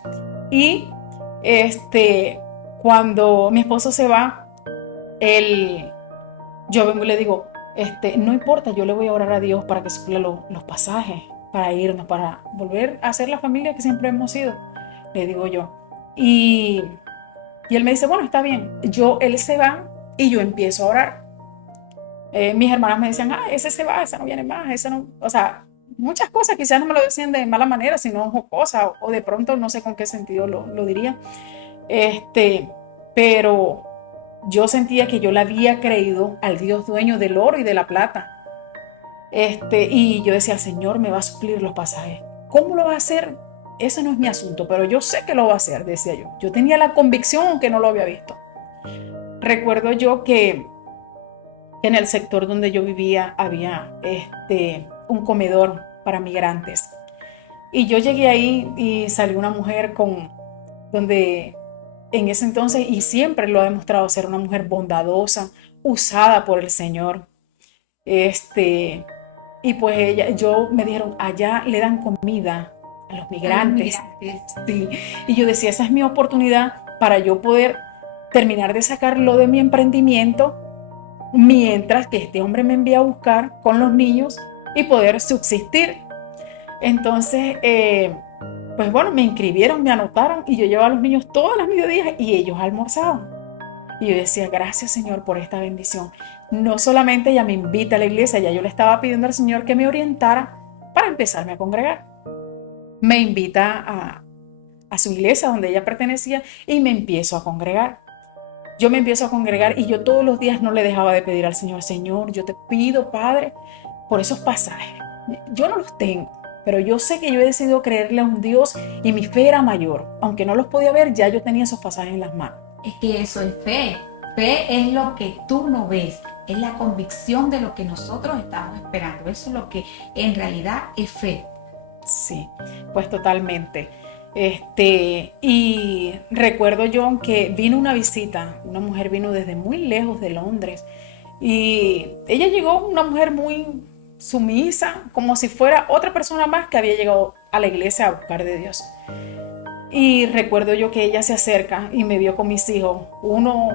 Y cuando mi esposo se va, yo vengo y le digo, no importa, yo le voy a orar a Dios para que supla los pasajes, para irnos, para volver a ser la familia que siempre hemos sido, le digo yo. Y él me dice, bueno, está bien. Él se va y yo empiezo a orar. Mis hermanas me decían, ese se va, ese no viene más, ese no, o sea, muchas cosas, quizás no me lo decían de mala manera, sino jocosa, o de pronto no sé con qué sentido lo diría. Pero yo sentía que yo le había creído al Dios dueño del oro y de la plata. Y yo decía, el Señor me va a suplir los pasajes. ¿Cómo lo va a hacer? Ese no es mi asunto, pero yo sé que lo va a hacer, decía yo. Yo tenía la convicción, aunque no lo había visto. Recuerdo yo que en el sector donde yo vivía había un comedor para migrantes. Y yo llegué ahí y salió una mujer donde en ese entonces, y siempre lo ha demostrado ser una mujer bondadosa, usada por el Señor. Y pues me dijeron, allá le dan comida a los migrantes. Sí. Y yo decía, esa es mi oportunidad para yo poder terminar de sacarlo de mi emprendimiento mientras que este hombre me envía a buscar con los niños y poder subsistir. Entonces, pues bueno, me inscribieron, me anotaron y yo llevaba a los niños todas las mediodías y ellos almorzaban. Y yo decía, gracias Señor por esta bendición. No solamente ella me invita a la iglesia, ya yo le estaba pidiendo al Señor que me orientara para empezarme a congregar. Me invita a su iglesia donde ella pertenecía y me empiezo a congregar. Yo me empiezo a congregar y yo todos los días no le dejaba de pedir al Señor, Señor, yo te pido, Padre, por esos pasajes. Yo no los tengo, pero yo sé que yo he decidido creerle a un Dios y mi fe era mayor. Aunque no los podía ver, ya yo tenía esos pasajes en las manos. Es que eso es fe. Fe es lo que tú no ves, es la convicción de lo que nosotros estamos esperando. Eso es lo que en realidad es fe. Sí, pues totalmente. Y recuerdo yo que vino una visita, una mujer vino desde muy lejos de Londres y ella llegó, una mujer muy sumisa, como si fuera otra persona más que había llegado a la iglesia a buscar de Dios. Y recuerdo yo que ella se acerca y me vio con mis hijos, uno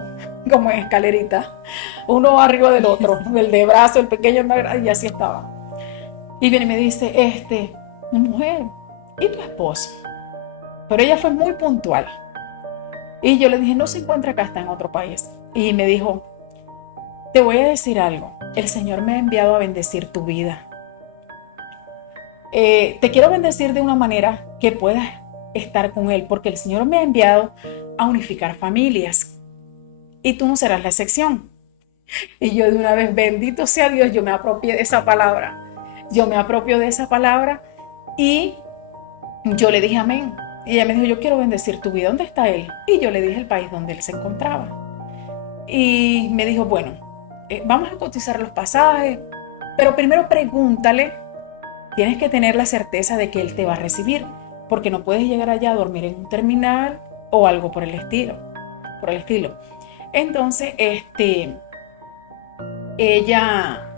como en escalerita, uno arriba del otro, el de brazo, el pequeño, y así estaba. Y viene y me dice, mujer, ¿y tu esposo? Pero ella fue muy puntual. Y yo le dije, no se encuentra acá, está en otro país. Y me dijo, te voy a decir algo, el Señor me ha enviado a bendecir tu vida. Te quiero bendecir de una manera que puedas estar con Él, porque el Señor me ha enviado a unificar familias y tú no serás la excepción. Y yo de una vez, bendito sea Dios, yo me apropié de esa palabra. Yo me apropio de esa palabra y yo le dije amén. Y ella me dijo, yo quiero bendecir tu vida. ¿Dónde está él? Y yo le dije el país donde él se encontraba. Y me dijo, bueno, vamos a cotizar los pasajes, pero primero pregúntale, tienes que tener la certeza de que él te va a recibir, porque no puedes llegar allá a dormir en un terminal o algo por el estilo. Entonces, ella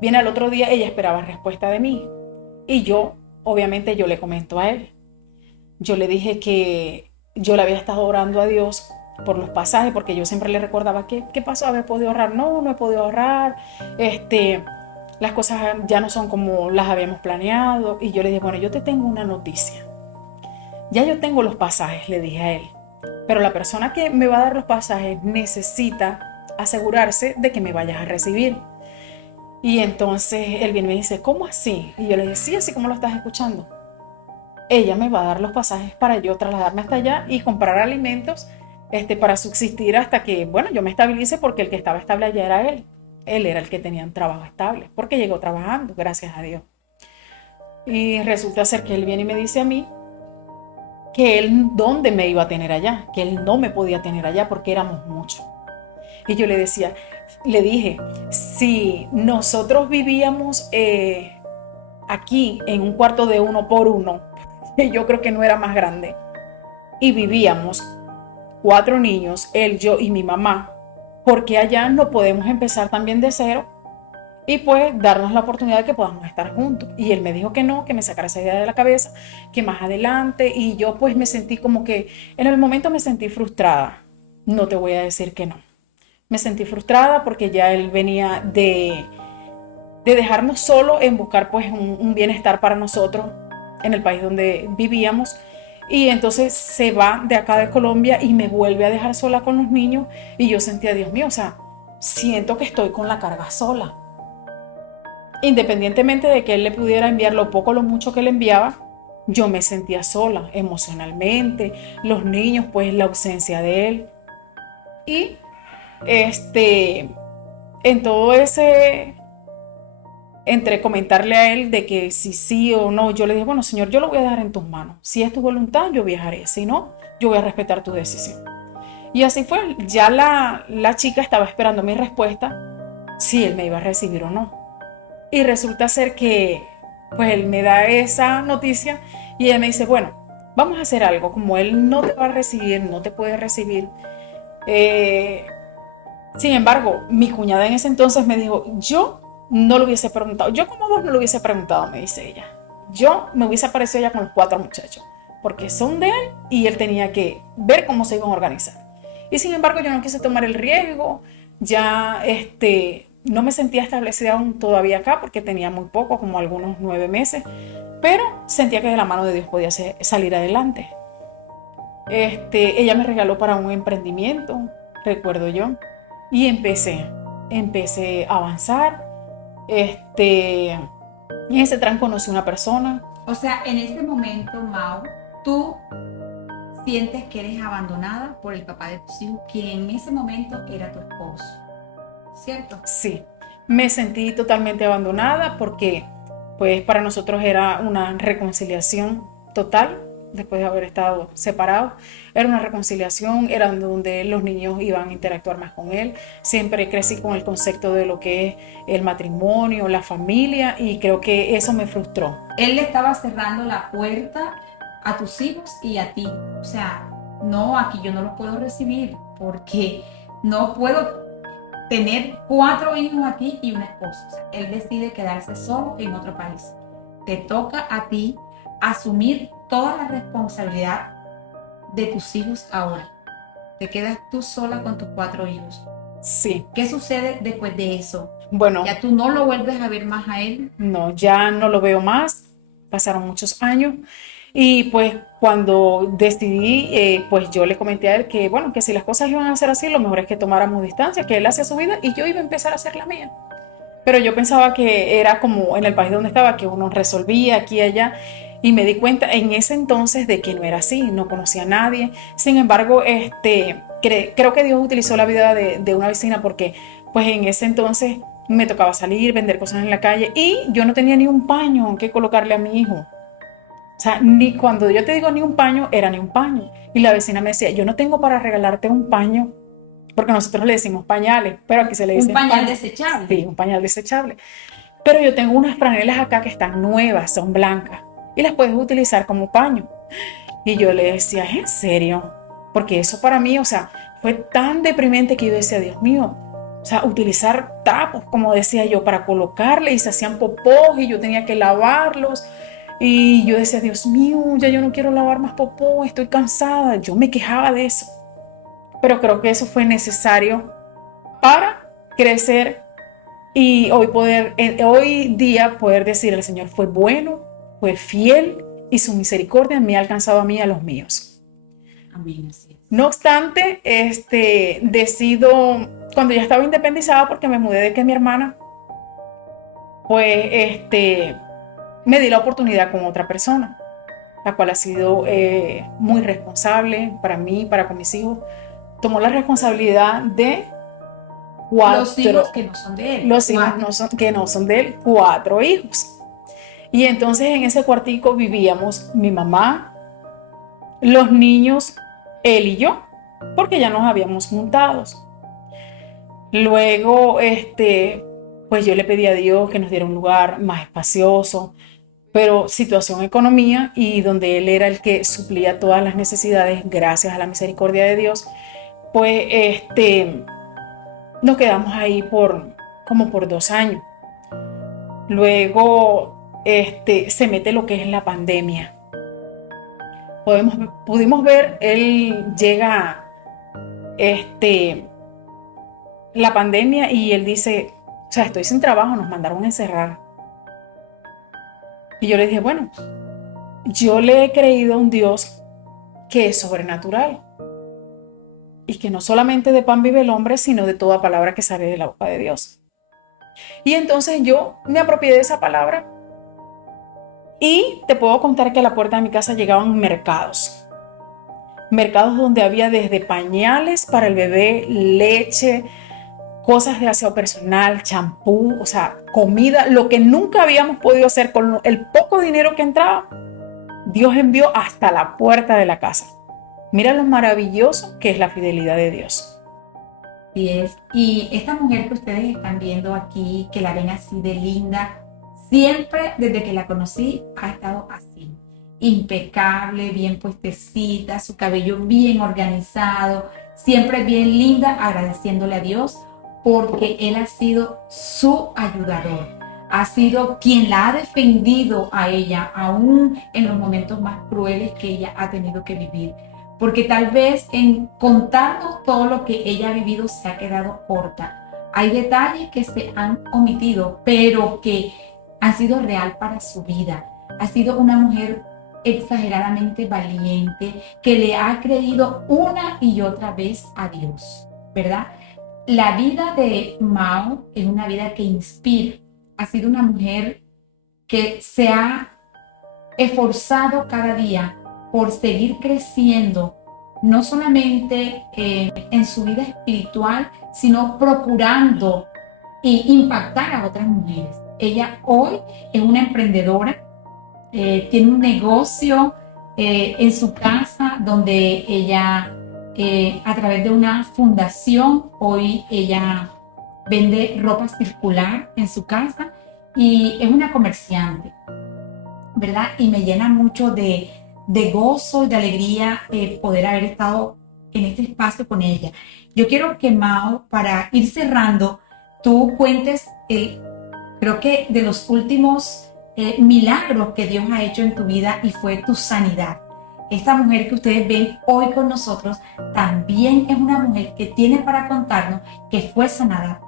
viene al otro día, ella esperaba respuesta de mí. Y yo, obviamente, yo le comento a él. Yo le dije que yo le había estado orando a Dios por los pasajes, porque yo siempre le recordaba, ¿qué pasó? ¿Había podido ahorrar? No he podido ahorrar. Las cosas ya no son como las habíamos planeado. Y yo le dije, bueno, yo te tengo una noticia. Ya yo tengo los pasajes, le dije a él. Pero la persona que me va a dar los pasajes necesita asegurarse de que me vayas a recibir. Y entonces él viene y me dice, ¿cómo así? Y yo le dije, sí, así como lo estás escuchando. Ella me va a dar los pasajes para yo trasladarme hasta allá y comprar alimentos para subsistir hasta que, bueno, yo me estabilice, porque el que estaba estable allá era él. Él era el que tenía un trabajo estable, porque llegó trabajando, gracias a Dios. Y resulta ser que él viene y me dice a mí que él dónde me iba a tener allá, que él no me podía tener allá porque éramos muchos. Y yo le dije, si nosotros vivíamos aquí en un cuarto de 1 por 1, yo creo que no era más grande, y vivíamos 4 niños, él, yo y mi mamá, porque allá no podemos empezar también de cero y pues darnos la oportunidad de que podamos estar juntos? Y él me dijo que no, que me sacara esa idea de la cabeza, que más adelante. Y yo pues me sentí como que en el momento me sentí frustrada, no te voy a decir que no. Me sentí frustrada porque ya él venía de dejarnos solo en buscar pues un bienestar para nosotros en el país donde vivíamos. Y entonces se va de acá de Colombia y me vuelve a dejar sola con los niños. Y yo sentía, Dios mío, o sea, siento que estoy con la carga sola. Independientemente de que él le pudiera enviar lo poco o lo mucho que le enviaba, yo me sentía sola emocionalmente. Los niños, pues la ausencia de él. Y en todo ese, entre comentarle a él de que si sí o no, yo le dije, bueno, Señor, yo lo voy a dejar en tus manos. Si es tu voluntad, yo viajaré. Si no, yo voy a respetar tu decisión. Y así fue. Ya la chica estaba esperando mi respuesta, si él me iba a recibir o no. Y resulta ser que, pues él me da esa noticia y ella me dice, bueno, vamos a hacer algo. Como él no te va a recibir, no te puede recibir. Sin embargo, mi cuñada en ese entonces me dijo, yo no lo hubiese preguntado. Yo como vos no lo hubiese preguntado, me dice ella. Yo me hubiese aparecido ya con los 4 muchachos, porque son de él y él tenía que ver cómo se iban a organizar. Y sin embargo, yo no quise tomar el riesgo. Ya no me sentía establecida aún todavía acá porque tenía muy poco, como algunos 9 meses, pero sentía que de la mano de Dios podía salir adelante. Ella me regaló para un emprendimiento, recuerdo yo, y empecé a avanzar. Y en ese tran conocí una persona. O sea, en ese momento, Mau, tú sientes que eres abandonada por el papá de tus hijos, quien en ese momento era tu esposo, ¿cierto? Sí, me sentí totalmente abandonada porque pues para nosotros era una reconciliación total después de haber estado separados. Era una reconciliación, era donde los niños iban a interactuar más con él. Siempre crecí con el concepto de lo que es el matrimonio, la familia, y creo que eso me frustró. Él le estaba cerrando la puerta a tus hijos y a ti. O sea, no, aquí yo no los puedo recibir porque no puedo tener 4 hijos aquí y una esposa. O sea, él decide quedarse solo en otro país. Te toca a ti asumir toda la responsabilidad de tus hijos ahora. Te quedas tú sola con tus 4 hijos. Sí. ¿Qué sucede después de eso? Bueno, ¿Ya tú no lo vuelves a ver más a él? no, ya no lo veo más. Pasaron muchos años. Y pues cuando decidí, pues yo le comenté a él que, bueno, que si las cosas iban a ser así, lo mejor es que tomáramos distancia, que él hacía su vida y yo iba a empezar a hacer la mía. Pero yo pensaba que era como en el país donde estaba, que uno resolvía aquí y allá. Y me di cuenta en ese entonces de que no era así, no conocía a nadie. Sin embargo, creo que Dios utilizó la vida de una vecina porque pues en ese entonces me tocaba salir, vender cosas en la calle y yo no tenía ni un paño que colocarle a mi hijo. O sea, ni cuando yo te digo ni un paño, era ni un paño. Y la vecina me decía, yo no tengo para regalarte un paño, porque nosotros le decimos pañales, pero aquí se le dice un pañal desechable. Sí, un pañal desechable. Pero yo tengo unas franelas acá que están nuevas, son blancas, y las puedes utilizar como paño. Y yo le decía, ¿es en serio? Porque eso para mí, o sea, fue tan deprimente que yo decía, Dios mío, o sea, utilizar trapos, como decía yo, para colocarle y se hacían popós y yo tenía que lavarlos. Y yo decía, Dios mío, ya yo no quiero lavar más popó, estoy cansada. Yo me quejaba de eso. Pero creo que eso fue necesario para crecer y hoy día poder decir, el Señor fue bueno, fue fiel y su misericordia me ha alcanzado a mí y a los míos. Amén, así es. No obstante, decido, cuando ya estaba independizada porque me mudé de que mi hermana, pues me di la oportunidad con otra persona, la cual ha sido muy responsable para mí, para con mis hijos. Tomó la responsabilidad de 4. Los hijos que no son de él. Los hijos que no son de él, 4 hijos. Y entonces en ese cuartico vivíamos mi mamá, los niños, él y yo, porque ya nos habíamos juntado. Luego, pues yo le pedí a Dios que nos diera un lugar más espacioso, pero situación economía y donde él era el que suplía todas las necesidades gracias a la misericordia de Dios, pues nos quedamos ahí como por 2 años. Luego se mete lo que es la pandemia. Pudimos ver, él llega la pandemia y él dice, o sea, estoy sin trabajo, nos mandaron a encerrar. Y yo le dije, bueno, yo le he creído a un Dios que es sobrenatural y que no solamente de pan vive el hombre, sino de toda palabra que sale de la boca de Dios. Y entonces yo me apropié de esa palabra y te puedo contar que a la puerta de mi casa llegaban mercados mercados donde había desde pañales para el bebé, leche, cosas de aseo personal, champú, o sea, comida, lo que nunca habíamos podido hacer con el poco dinero que entraba, Dios envió hasta la puerta de la casa. Mira lo maravilloso que es la fidelidad de Dios. Así es. Y esta mujer que ustedes están viendo aquí, que la ven así de linda, siempre desde que la conocí ha estado así, impecable, bien puestecita, su cabello bien organizado, siempre bien linda, agradeciéndole a Dios porque Él ha sido su ayudador, ha sido quien la ha defendido a ella, aún en los momentos más crueles que ella ha tenido que vivir. Porque tal vez en contarnos todo lo que ella ha vivido se ha quedado corta. Hay detalles que se han omitido, pero que han sido real para su vida. Ha sido una mujer exageradamente valiente que le ha creído una y otra vez a Dios, ¿verdad? La vida de Mao es una vida que inspira. Ha sido una mujer que se ha esforzado cada día por seguir creciendo, no solamente en su vida espiritual, sino procurando impactar a otras mujeres. Ella hoy es una emprendedora, tiene un negocio en su casa donde ella, a través de una fundación, hoy ella vende ropa circular en su casa y es una comerciante, ¿verdad? Y me llena mucho de gozo y de alegría poder haber estado en este espacio con ella. Yo quiero que, Mao, para ir cerrando, tú cuentes, creo que de los últimos milagros que Dios ha hecho en tu vida y fue tu sanidad. Esta mujer que ustedes ven hoy con nosotros también es una mujer que tiene para contarnos que fue sanada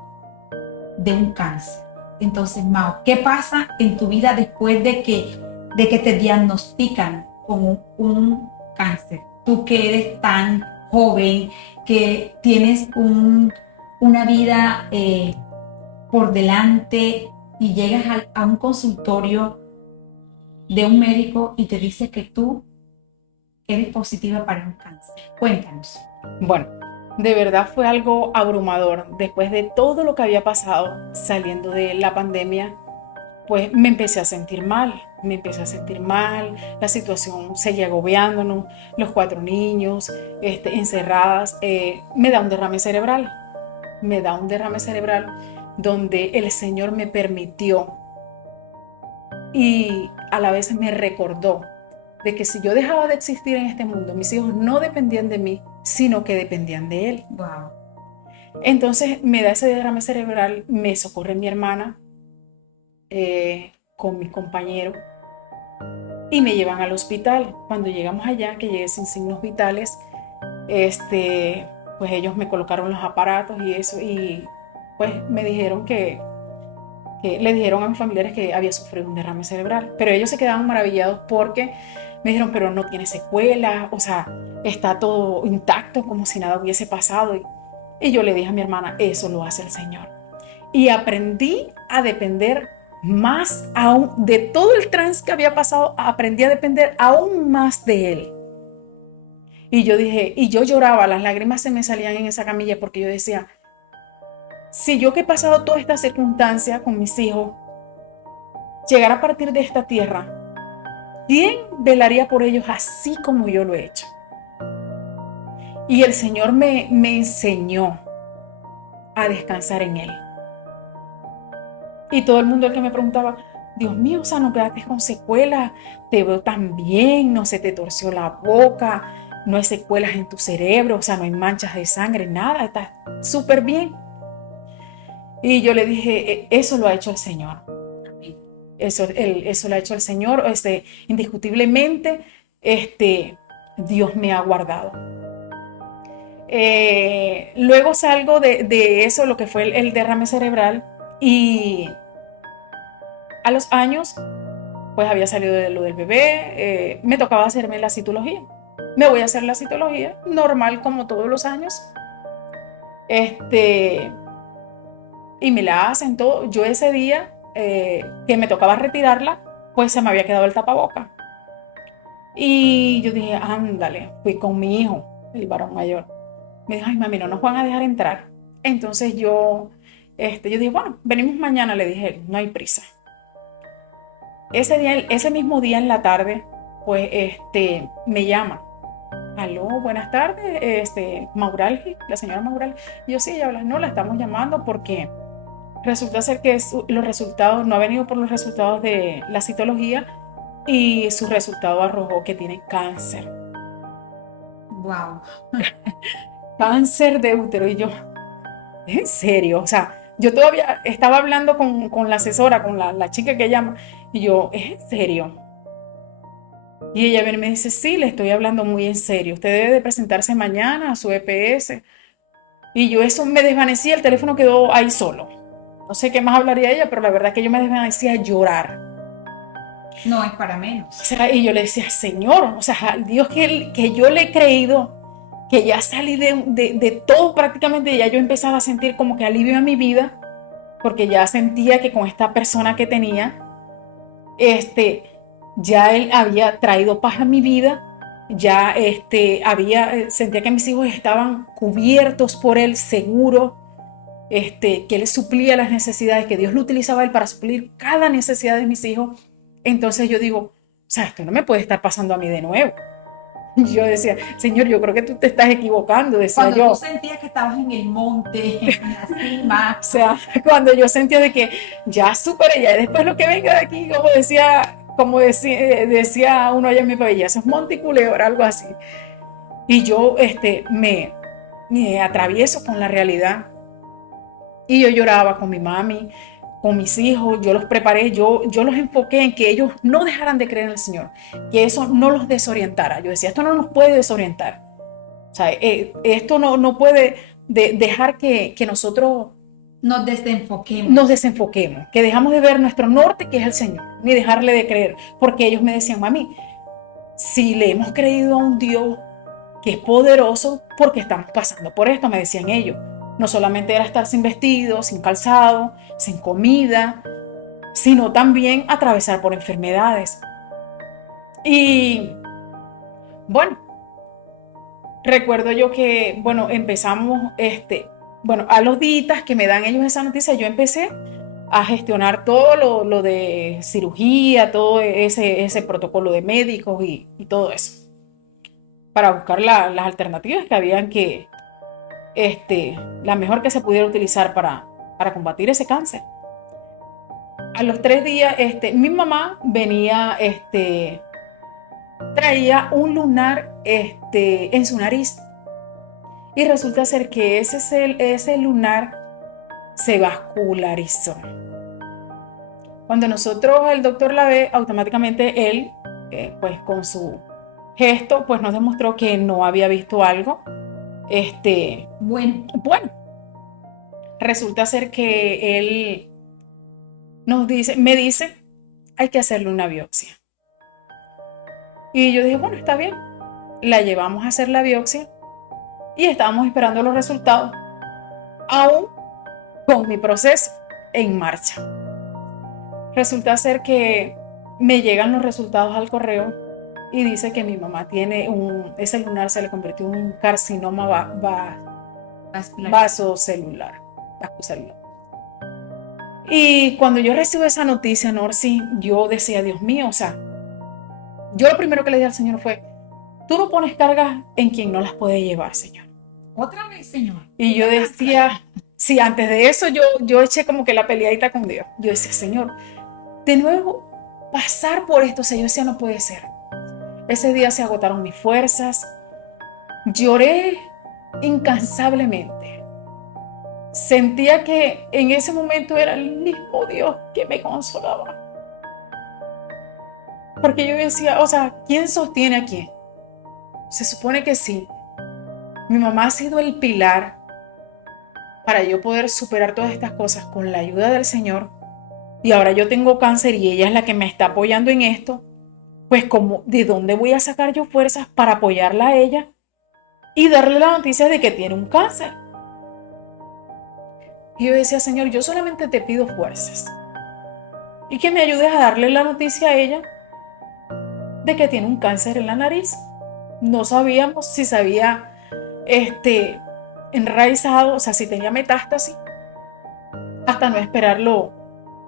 de un cáncer. Entonces, Mao, ¿qué pasa en tu vida después de que te diagnostican con un cáncer? Tú que eres tan joven, que tienes una vida por delante y llegas a un consultorio de un médico y te dice que tú eres positiva para un cáncer. Cuéntanos. Bueno, de verdad fue algo abrumador. Después de todo lo que había pasado saliendo de la pandemia, pues me empecé a sentir mal. La situación seguía agobiándonos, los 4 niños encerradas. Me da un derrame cerebral donde el Señor me permitió y a la vez me recordó de que si yo dejaba de existir en este mundo, mis hijos no dependían de mí, sino que dependían de Él. Wow. Entonces me da ese derrame cerebral, me socorre mi hermana con mi compañero y me llevan al hospital. Cuando llegamos allá, que llegué sin signos vitales, pues ellos me colocaron los aparatos y eso, y pues me dijeron que le dijeron a mis familiares que había sufrido un derrame cerebral, pero ellos se quedaban maravillados porque me dijeron, pero no tiene secuelas, o sea, está todo intacto, como si nada hubiese pasado. Y yo le dije a mi hermana, eso lo hace el Señor. Y aprendí a depender más aún de todo el trance que había pasado, aprendí a depender aún más de Él. Y yo dije, y yo lloraba, las lágrimas se me salían en esa camilla porque yo decía, si yo que he pasado toda esta circunstancia con mis hijos, llegara a partir de esta tierra, ¿quién velaría por ellos así como yo lo he hecho? Y el Señor me enseñó a descansar en Él. Y todo el mundo el que me preguntaba, Dios mío, o sea, no quedaste con secuelas, te veo tan bien, no se te torció la boca, no hay secuelas en tu cerebro, o sea, no hay manchas de sangre, nada, estás súper bien. Y yo le dije, eso lo ha hecho el Señor. Eso lo ha hecho el Señor, indiscutiblemente, Dios me ha guardado. Luego salgo de eso, lo que fue el derrame cerebral, y a los años, pues había salido de lo del bebé, me tocaba hacerme la citología. Me voy a hacer la citología, normal como todos los años. Y me la hacen todo. Yo ese día que me tocaba retirarla, pues se me había quedado el tapaboca. Y yo dije, ándale, fui con mi hijo, el varón mayor. Me dijo, ay, mami, no nos van a dejar entrar. Entonces yo dije, bueno, venimos mañana, le dije él, no hay prisa. Ese mismo día en la tarde, pues me llama. Aló, buenas tardes, Mauralgi, la señora Mauralgi. Y yo sí, ella habla, no, la estamos llamando porque resulta ser que los resultados, no ha venido por los resultados de la citología y su resultado arrojó que tiene cáncer. Wow. Cáncer de útero. Y yo, ¿en serio? O sea, yo todavía estaba hablando con la asesora, con la chica que llama, y yo, ¿es en serio? Y ella viene y me dice, sí, le estoy hablando muy en serio. Usted debe de presentarse mañana a su EPS. Y yo eso me desvanecí, el teléfono quedó ahí solo. No sé qué más hablaría ella, pero la verdad es que yo me desvanecía a llorar. No es para menos. O sea, y yo le decía, Señor, o sea, al Dios que yo le he creído, que ya salí de todo prácticamente, ya yo empezaba a sentir como que alivio en mi vida, porque ya sentía que con esta persona que tenía, ya él había traído paz a mi vida, ya sentía que mis hijos estaban cubiertos por él, seguros, que él suplía las necesidades, que Dios lo utilizaba a él para suplir cada necesidad de mis hijos. Entonces yo digo, o sea, esto no me puede estar pasando a mí de nuevo. Yo decía, Señor, yo creo que tú te estás equivocando, decía Cuando yo. tú sentías que estabas en el monte, en la cima. O sea, cuando yo sentía de que ya superé, ya después lo que venga de aquí, decía uno allá en mi país, eso es monte y culebra, algo así. Y yo me atravieso con la realidad. Y yo lloraba con mi mami, con mis hijos, yo los preparé, yo los enfoqué en que ellos no dejaran de creer en el Señor, que eso no los desorientara. Yo decía, esto no nos puede desorientar. O sea, esto no puede dejar que nosotros Nos desenfoquemos. nos desenfoquemos, que dejamos de ver nuestro norte, que es el Señor, ni dejarle de creer. Porque ellos me decían, mami, si le hemos creído a un Dios que es poderoso, porque estamos pasando por esto, me decían ellos. No solamente era estar sin vestido, sin calzado, sin comida, sino también atravesar por enfermedades. Y bueno, recuerdo yo que, bueno, empezamos, a los días que me dan ellos esa noticia, yo empecé a gestionar todo lo de cirugía, todo ese protocolo de médicos y todo eso, para buscar las alternativas que habían la mejor que se pudiera utilizar para combatir ese cáncer. A los 3 días, mi mamá venía, traía un lunar, en su nariz. Y resulta ser que ese lunar se vascularizó. Cuando el doctor la ve, automáticamente él, pues con su gesto, pues nos demostró que no había visto algo. Bueno, resulta ser que él me dice, hay que hacerle una biopsia. Y yo dije, bueno, está bien. La llevamos a hacer la biopsia y estábamos esperando los resultados, aún con mi proceso en marcha. Resulta ser que me llegan los resultados al correo y dice que mi mamá tiene ese lunar se le convirtió en un carcinoma vasocelular. Y cuando yo recibo esa noticia, Norsi, yo decía, Dios mío, o sea, yo lo primero que le dije al Señor fue, tú no pones cargas en quien no las puede llevar, Señor. Otra vez, Señor. Y yo decía, sí, antes de eso yo eché como que la peleadita con Dios. Yo decía, Señor, de nuevo pasar por esto, Señor, decía, no puede ser. Ese día se agotaron mis fuerzas, lloré incansablemente. Sentía que en ese momento era el mismo Dios que me consolaba. Porque yo decía, o sea, ¿quién sostiene a quién? Se supone que sí. Mi mamá ha sido el pilar para yo poder superar todas estas cosas con la ayuda del Señor. Y ahora yo tengo cáncer y ella es la que me está apoyando en esto. Pues ¿de dónde voy a sacar yo fuerzas para apoyarla a ella y darle la noticia de que tiene un cáncer? Y yo decía, Señor, yo solamente te pido fuerzas y que me ayudes a darle la noticia a ella de que tiene un cáncer en la nariz. No sabíamos si se había enraizado, o sea, si tenía metástasis, hasta no esperarlo,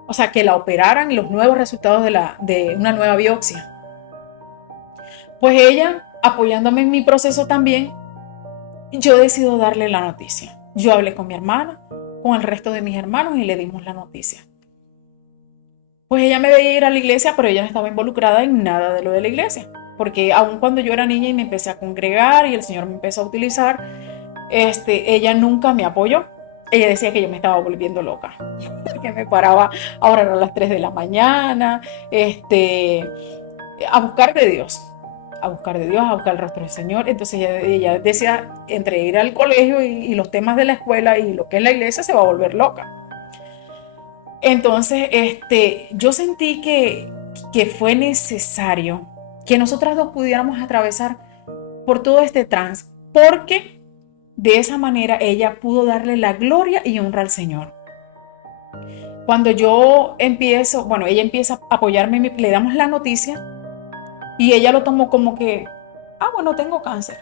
o sea, que la operaran y los nuevos resultados de una nueva biopsia. Pues ella, apoyándome en mi proceso también, yo decido darle la noticia. Yo hablé con mi hermana, con el resto de mis hermanos y le dimos la noticia. Pues ella me veía ir a la iglesia, pero ella no estaba involucrada en nada de lo de la iglesia. Porque aun cuando yo era niña y me empecé a congregar y el Señor me empezó a utilizar, ella nunca me apoyó. Ella decía que yo me estaba volviendo loca, que me paraba a orar a las 3 de la mañana, a buscar de Dios, a buscar el rostro del Señor. Entonces ella decía, entre ir al colegio y los temas de la escuela y lo que es la iglesia, se va a volver loca. Entonces, yo sentí que fue necesario que nosotras dos pudiéramos atravesar por todo este trance, porque de esa manera ella pudo darle la gloria y honra al Señor. Cuando yo empiezo, bueno, ella empieza a apoyarme, le damos la noticia y ella lo tomó como que, bueno, tengo cáncer.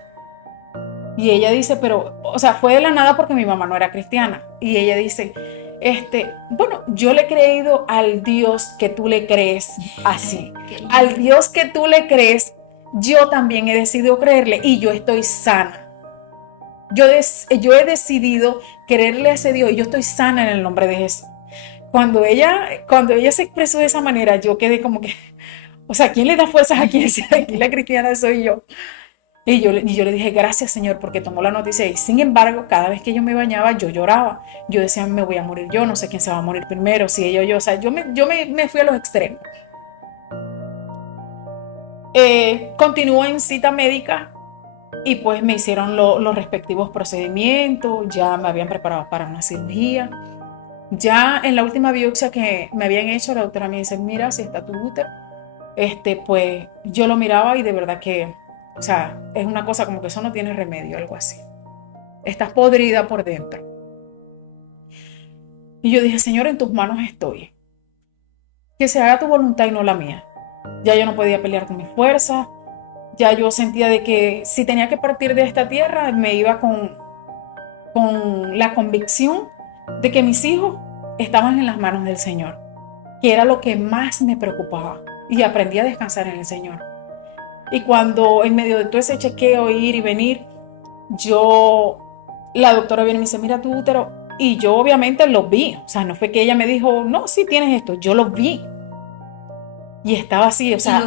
Y ella dice, pero, o sea, fue de la nada porque mi mamá no era cristiana. Y ella dice, bueno, yo le he creído al Dios que tú le crees así. Al Dios que tú le crees, yo también he decidido creerle y yo estoy sana. Yo he decidido creerle a ese Dios y yo estoy sana en el nombre de Jesús. Cuando ella se expresó de esa manera, yo quedé como que, o sea, ¿quién le da fuerzas a quién? Aquí la cristiana soy yo. Y yo le dije, gracias Señor, porque tomó la noticia. Y sin embargo, cada vez que yo me bañaba, yo lloraba. Yo decía, me voy a morir yo, no sé quién se va a morir primero, si ella o yo. O sea, yo me fui a los extremos. Continuó en cita médica y pues me hicieron los respectivos procedimientos. Ya me habían preparado para una cirugía. Ya en la última biopsia que me habían hecho, la doctora me dice, mira, si está tu útero. Pues yo lo miraba y de verdad que, o sea, es una cosa como que eso no tiene remedio, algo así. Estás podrida por dentro. Y yo dije, Señor, en tus manos estoy. Que se haga tu voluntad y no la mía. Ya yo no podía pelear con mis fuerzas. Ya yo sentía de que si tenía que partir de esta tierra, me iba con la convicción de que mis hijos estaban en las manos del Señor, que era lo que más me preocupaba. Y aprendí a descansar en el Señor. Y cuando en medio de todo ese chequeo, ir y venir, la doctora viene y me dice, mira tu útero. Y yo obviamente lo vi. O sea, no fue que ella me dijo, no, sí tienes esto. Yo lo vi. Y estaba así, o sea.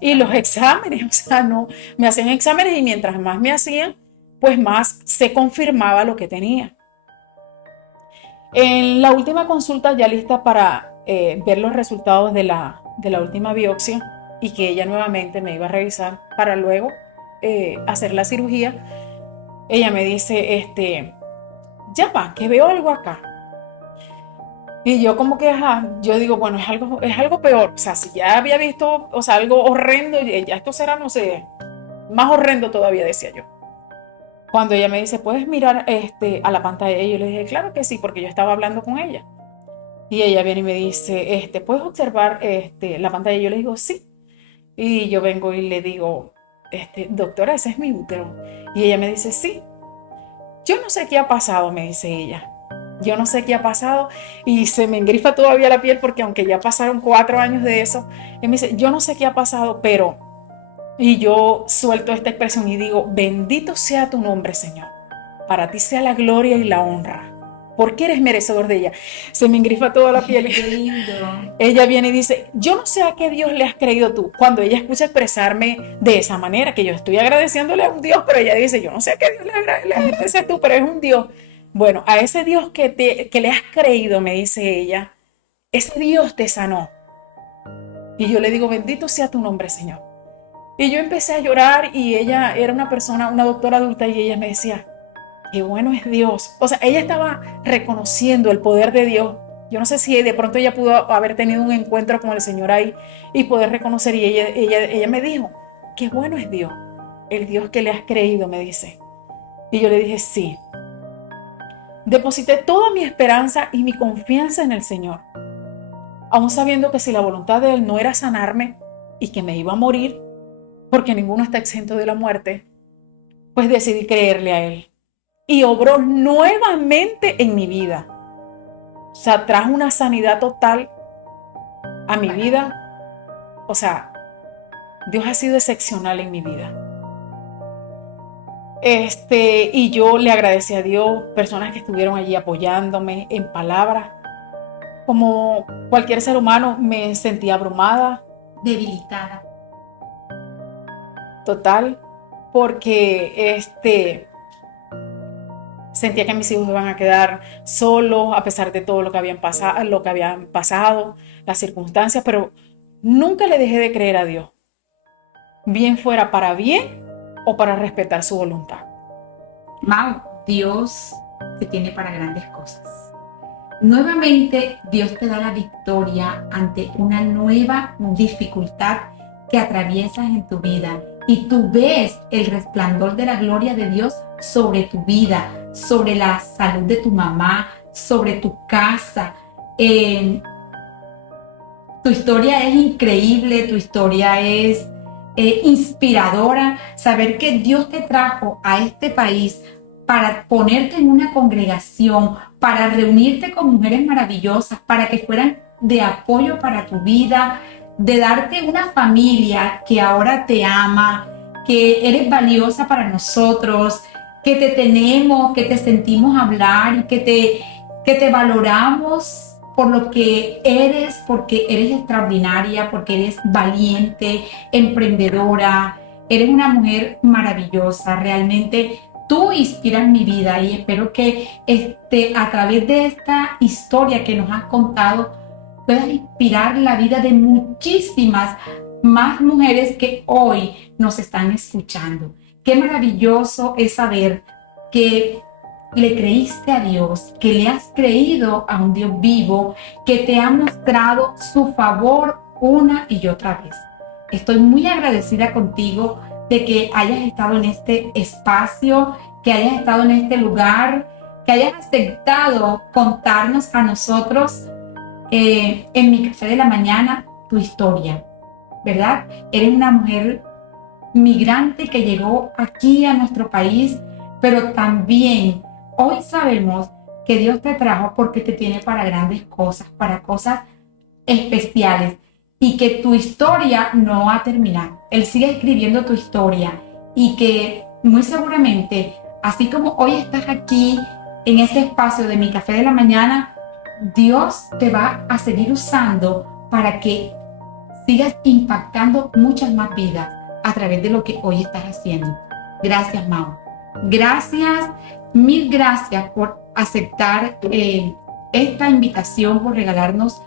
Y los exámenes, o sea, no. Me hacían exámenes y mientras más me hacían, pues más se confirmaba lo que tenía. En la última consulta, ya lista para ver los resultados de la última biopsia, y que ella nuevamente me iba a revisar para luego hacer la cirugía, ella me dice, ya va, que veo algo acá. Y yo como que, yo digo, bueno, es algo peor. O sea, si ya había visto, o sea, algo horrendo, ya esto será, no sé, más horrendo todavía, decía yo. Cuando ella me dice, ¿puedes mirar a la pantalla? Y yo le dije, claro que sí, porque yo estaba hablando con ella. Y ella viene y me dice, ¿puedes observar la pantalla? Y yo le digo, sí. Y yo vengo y le digo, doctora, ese es mi útero. Y ella me dice, sí. Yo no sé qué ha pasado, me dice ella. Yo no sé qué ha pasado. Y se me engrifa todavía la piel porque aunque ya pasaron 4 años de eso, me dice, yo no sé qué ha pasado, pero... Y yo suelto esta expresión y digo, bendito sea tu nombre, Señor. Para ti sea la gloria y la honra, porque eres merecedor de ella. Se me engrifa toda la piel. Qué lindo. Ella viene y dice, yo no sé a qué Dios le has creído tú. Cuando ella escucha expresarme de esa manera, que yo estoy agradeciéndole a un Dios, pero ella dice, yo no sé a qué Dios le agradeces tú, pero es un Dios. Bueno, a ese Dios que le has creído, me dice ella, ese Dios te sanó. Y yo le digo, bendito sea tu nombre, Señor. Y yo empecé a llorar y ella era una doctora adulta, y ella me decía, qué bueno es Dios. O sea, ella estaba reconociendo el poder de Dios. Yo no sé si de pronto ella pudo haber tenido un encuentro con el Señor ahí y poder reconocer. Y ella me dijo, qué bueno es Dios, el Dios que le has creído, me dice. Y yo le dije, sí. Deposité toda mi esperanza y mi confianza en el Señor, aún sabiendo que si la voluntad de Él no era sanarme y que me iba a morir, porque ninguno está exento de la muerte, pues decidí creerle a Él. Y obró nuevamente en mi vida. O sea, trajo una sanidad total a mi vida. O sea, Dios ha sido excepcional en mi vida. Y yo le agradecí a Dios, personas que estuvieron allí apoyándome en palabras. Como cualquier ser humano, me sentía abrumada, Debilitada. total, porque sentía que mis hijos iban a quedar solos a pesar de todo lo que habían pasado, las circunstancias, pero nunca le dejé de creer a Dios, bien fuera para bien o para respetar su voluntad. Mau, Dios te tiene para grandes cosas. Nuevamente, Dios te da la victoria ante una nueva dificultad que atraviesas en tu vida y tú ves el resplandor de la gloria de Dios sobre tu vida, sobre la salud de tu mamá, sobre tu casa. Tu historia es increíble, tu historia es inspiradora. Saber que Dios te trajo a este país para ponerte en una congregación, para reunirte con mujeres maravillosas, para que fueran de apoyo para tu vida, de darte una familia que ahora te ama, que eres valiosa para nosotros, que te tenemos, que te sentimos hablar y que te valoramos por lo que eres, porque eres extraordinaria, porque eres valiente, emprendedora, eres una mujer maravillosa, realmente tú inspiras mi vida y espero que a través de esta historia que nos has contado puedas inspirar la vida de muchísimas más mujeres que hoy nos están escuchando. Qué maravilloso es saber que le creíste a Dios, que le has creído a un Dios vivo, que te ha mostrado su favor una y otra vez. Estoy muy agradecida contigo de que hayas estado en este espacio, que hayas estado en este lugar, que hayas aceptado contarnos a nosotros en mi café de la mañana tu historia, ¿verdad? Eres una mujer migrante que llegó aquí a nuestro país, pero también hoy sabemos que Dios te trajo porque te tiene para grandes cosas, para cosas especiales y que tu historia no va a terminar. Él sigue escribiendo tu historia y que muy seguramente, así como hoy estás aquí en este espacio de mi café de la mañana, Dios te va a seguir usando para que sigas impactando muchas más vidas a través de lo que hoy estás haciendo. Gracias, Mau. Gracias, mil gracias por aceptar esta invitación, por regalarnos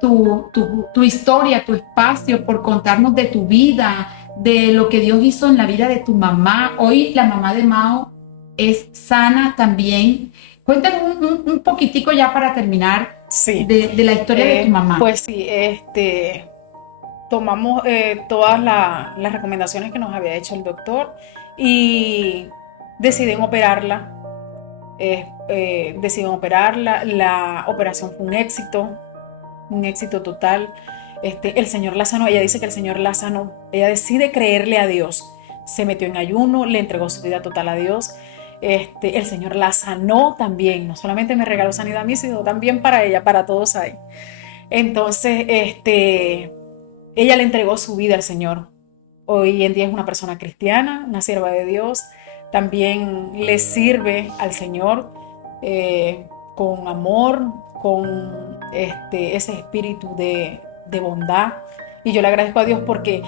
tu historia, tu espacio, por contarnos de tu vida, de lo que Dios hizo en la vida de tu mamá. Hoy la mamá de Mau es sana también. Cuéntanos un poquitico ya para terminar Sí. de la historia de tu mamá. Pues sí, tomamos todas las recomendaciones que nos había hecho el doctor y deciden operarla. Deciden operarla. La operación fue un éxito total. El Señor la sanó. Ella dice que el Señor la sanó. Ella decide creerle a Dios. Se metió en ayuno, le entregó su vida total a Dios. El Señor la sanó también. No solamente me regaló sanidad a mí, sino también para ella, para todos ahí. Entonces, ella le entregó su vida al Señor. Hoy en día es una persona cristiana, una sierva de Dios. También le sirve al Señor con amor, con ese espíritu de bondad. Y yo le agradezco a Dios porque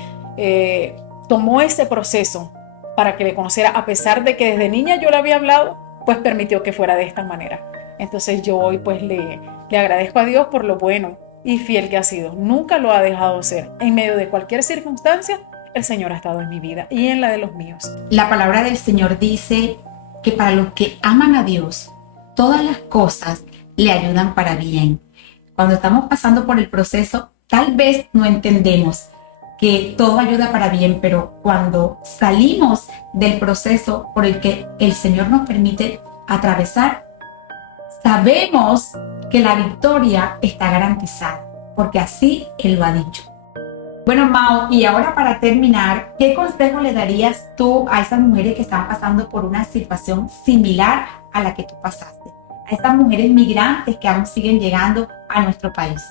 tomó ese proceso para que le conociera, a pesar de que desde niña yo le había hablado, pues permitió que fuera de esta manera. Entonces yo hoy pues le agradezco a Dios por lo bueno y fiel que ha sido. Nunca lo ha dejado ser. En medio de cualquier circunstancia, el Señor ha estado en mi vida y en la de los míos. La palabra del Señor dice que para los que aman a Dios, todas las cosas le ayudan para bien. Cuando estamos pasando por el proceso, tal vez no entendemos que todo ayuda para bien, pero cuando salimos del proceso por el que el Señor nos permite atravesar, sabemos que la victoria está garantizada, porque así Él lo ha dicho. Bueno, Mao, y ahora para terminar, ¿qué consejo le darías tú a esas mujeres que están pasando por una situación similar a la que tú pasaste? A estas mujeres migrantes que aún siguen llegando a nuestro país.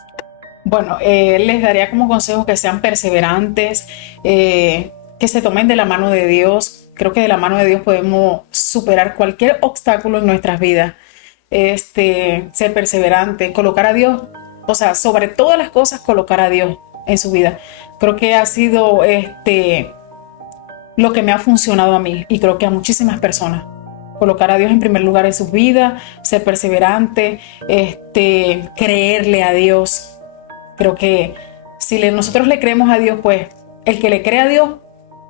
Bueno, les daría como consejo que sean perseverantes, que se tomen de la mano de Dios. Creo que de la mano de Dios podemos superar cualquier obstáculo en nuestras vidas. Ser perseverante, colocar a Dios, o sea, sobre todas las cosas, colocar a Dios en su vida. Creo que ha sido lo que me ha funcionado a mí y creo que a muchísimas personas. Colocar a Dios en primer lugar en sus vidas, ser perseverante, creerle a Dios. Creo que si nosotros le creemos a Dios, pues el que le cree a Dios,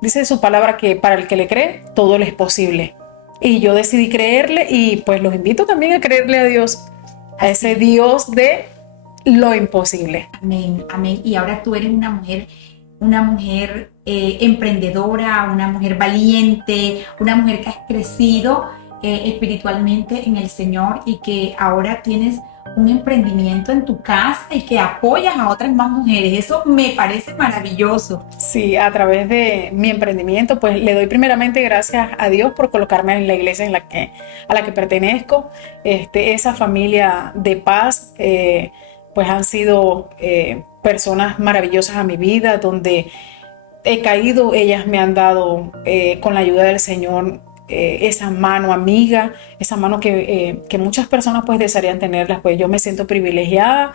dice su palabra que para el que le cree, todo le es posible. Y yo decidí creerle y pues los invito también a creerle a Dios, a ese Dios de lo imposible. Amén, amén. Y ahora tú eres una mujer emprendedora, una mujer valiente, una mujer que has crecido espiritualmente en el Señor y que ahora tienes un emprendimiento en tu casa y que apoyas a otras más mujeres. Eso me parece maravilloso. Sí, a través de mi emprendimiento, pues le doy primeramente gracias a Dios por colocarme en la iglesia a la que pertenezco. Esa familia de paz, pues han sido personas maravillosas a mi vida, donde he caído, ellas me han dado con la ayuda del Señor esa mano amiga, esa mano que muchas personas pues desearían tenerlas. Pues yo me siento privilegiada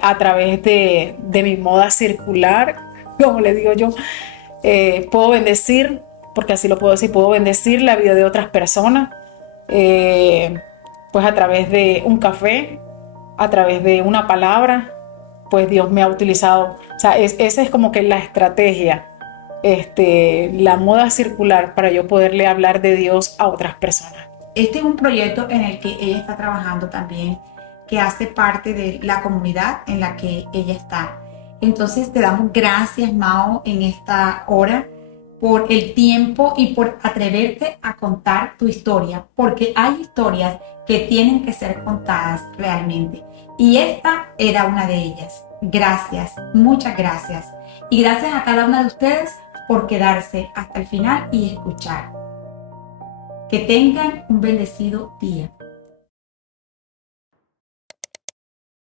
a través de mi moda circular, como le digo yo, puedo bendecir, porque así lo puedo decir, puedo bendecir la vida de otras personas, pues a través de un café, a través de una palabra, pues Dios me ha utilizado. O sea, esa es como que la estrategia, la moda circular para yo poderle hablar de Dios a otras personas. Este es un proyecto en el que ella está trabajando también, que hace parte de la comunidad en la que ella está. Entonces te damos gracias, Mao, en esta hora por el tiempo y por atreverte a contar tu historia, porque hay historias que tienen que ser contadas realmente. Y esta era una de ellas. Gracias, muchas gracias. Y gracias a cada una de ustedes por quedarse hasta el final y escuchar. Que tengan un bendecido día.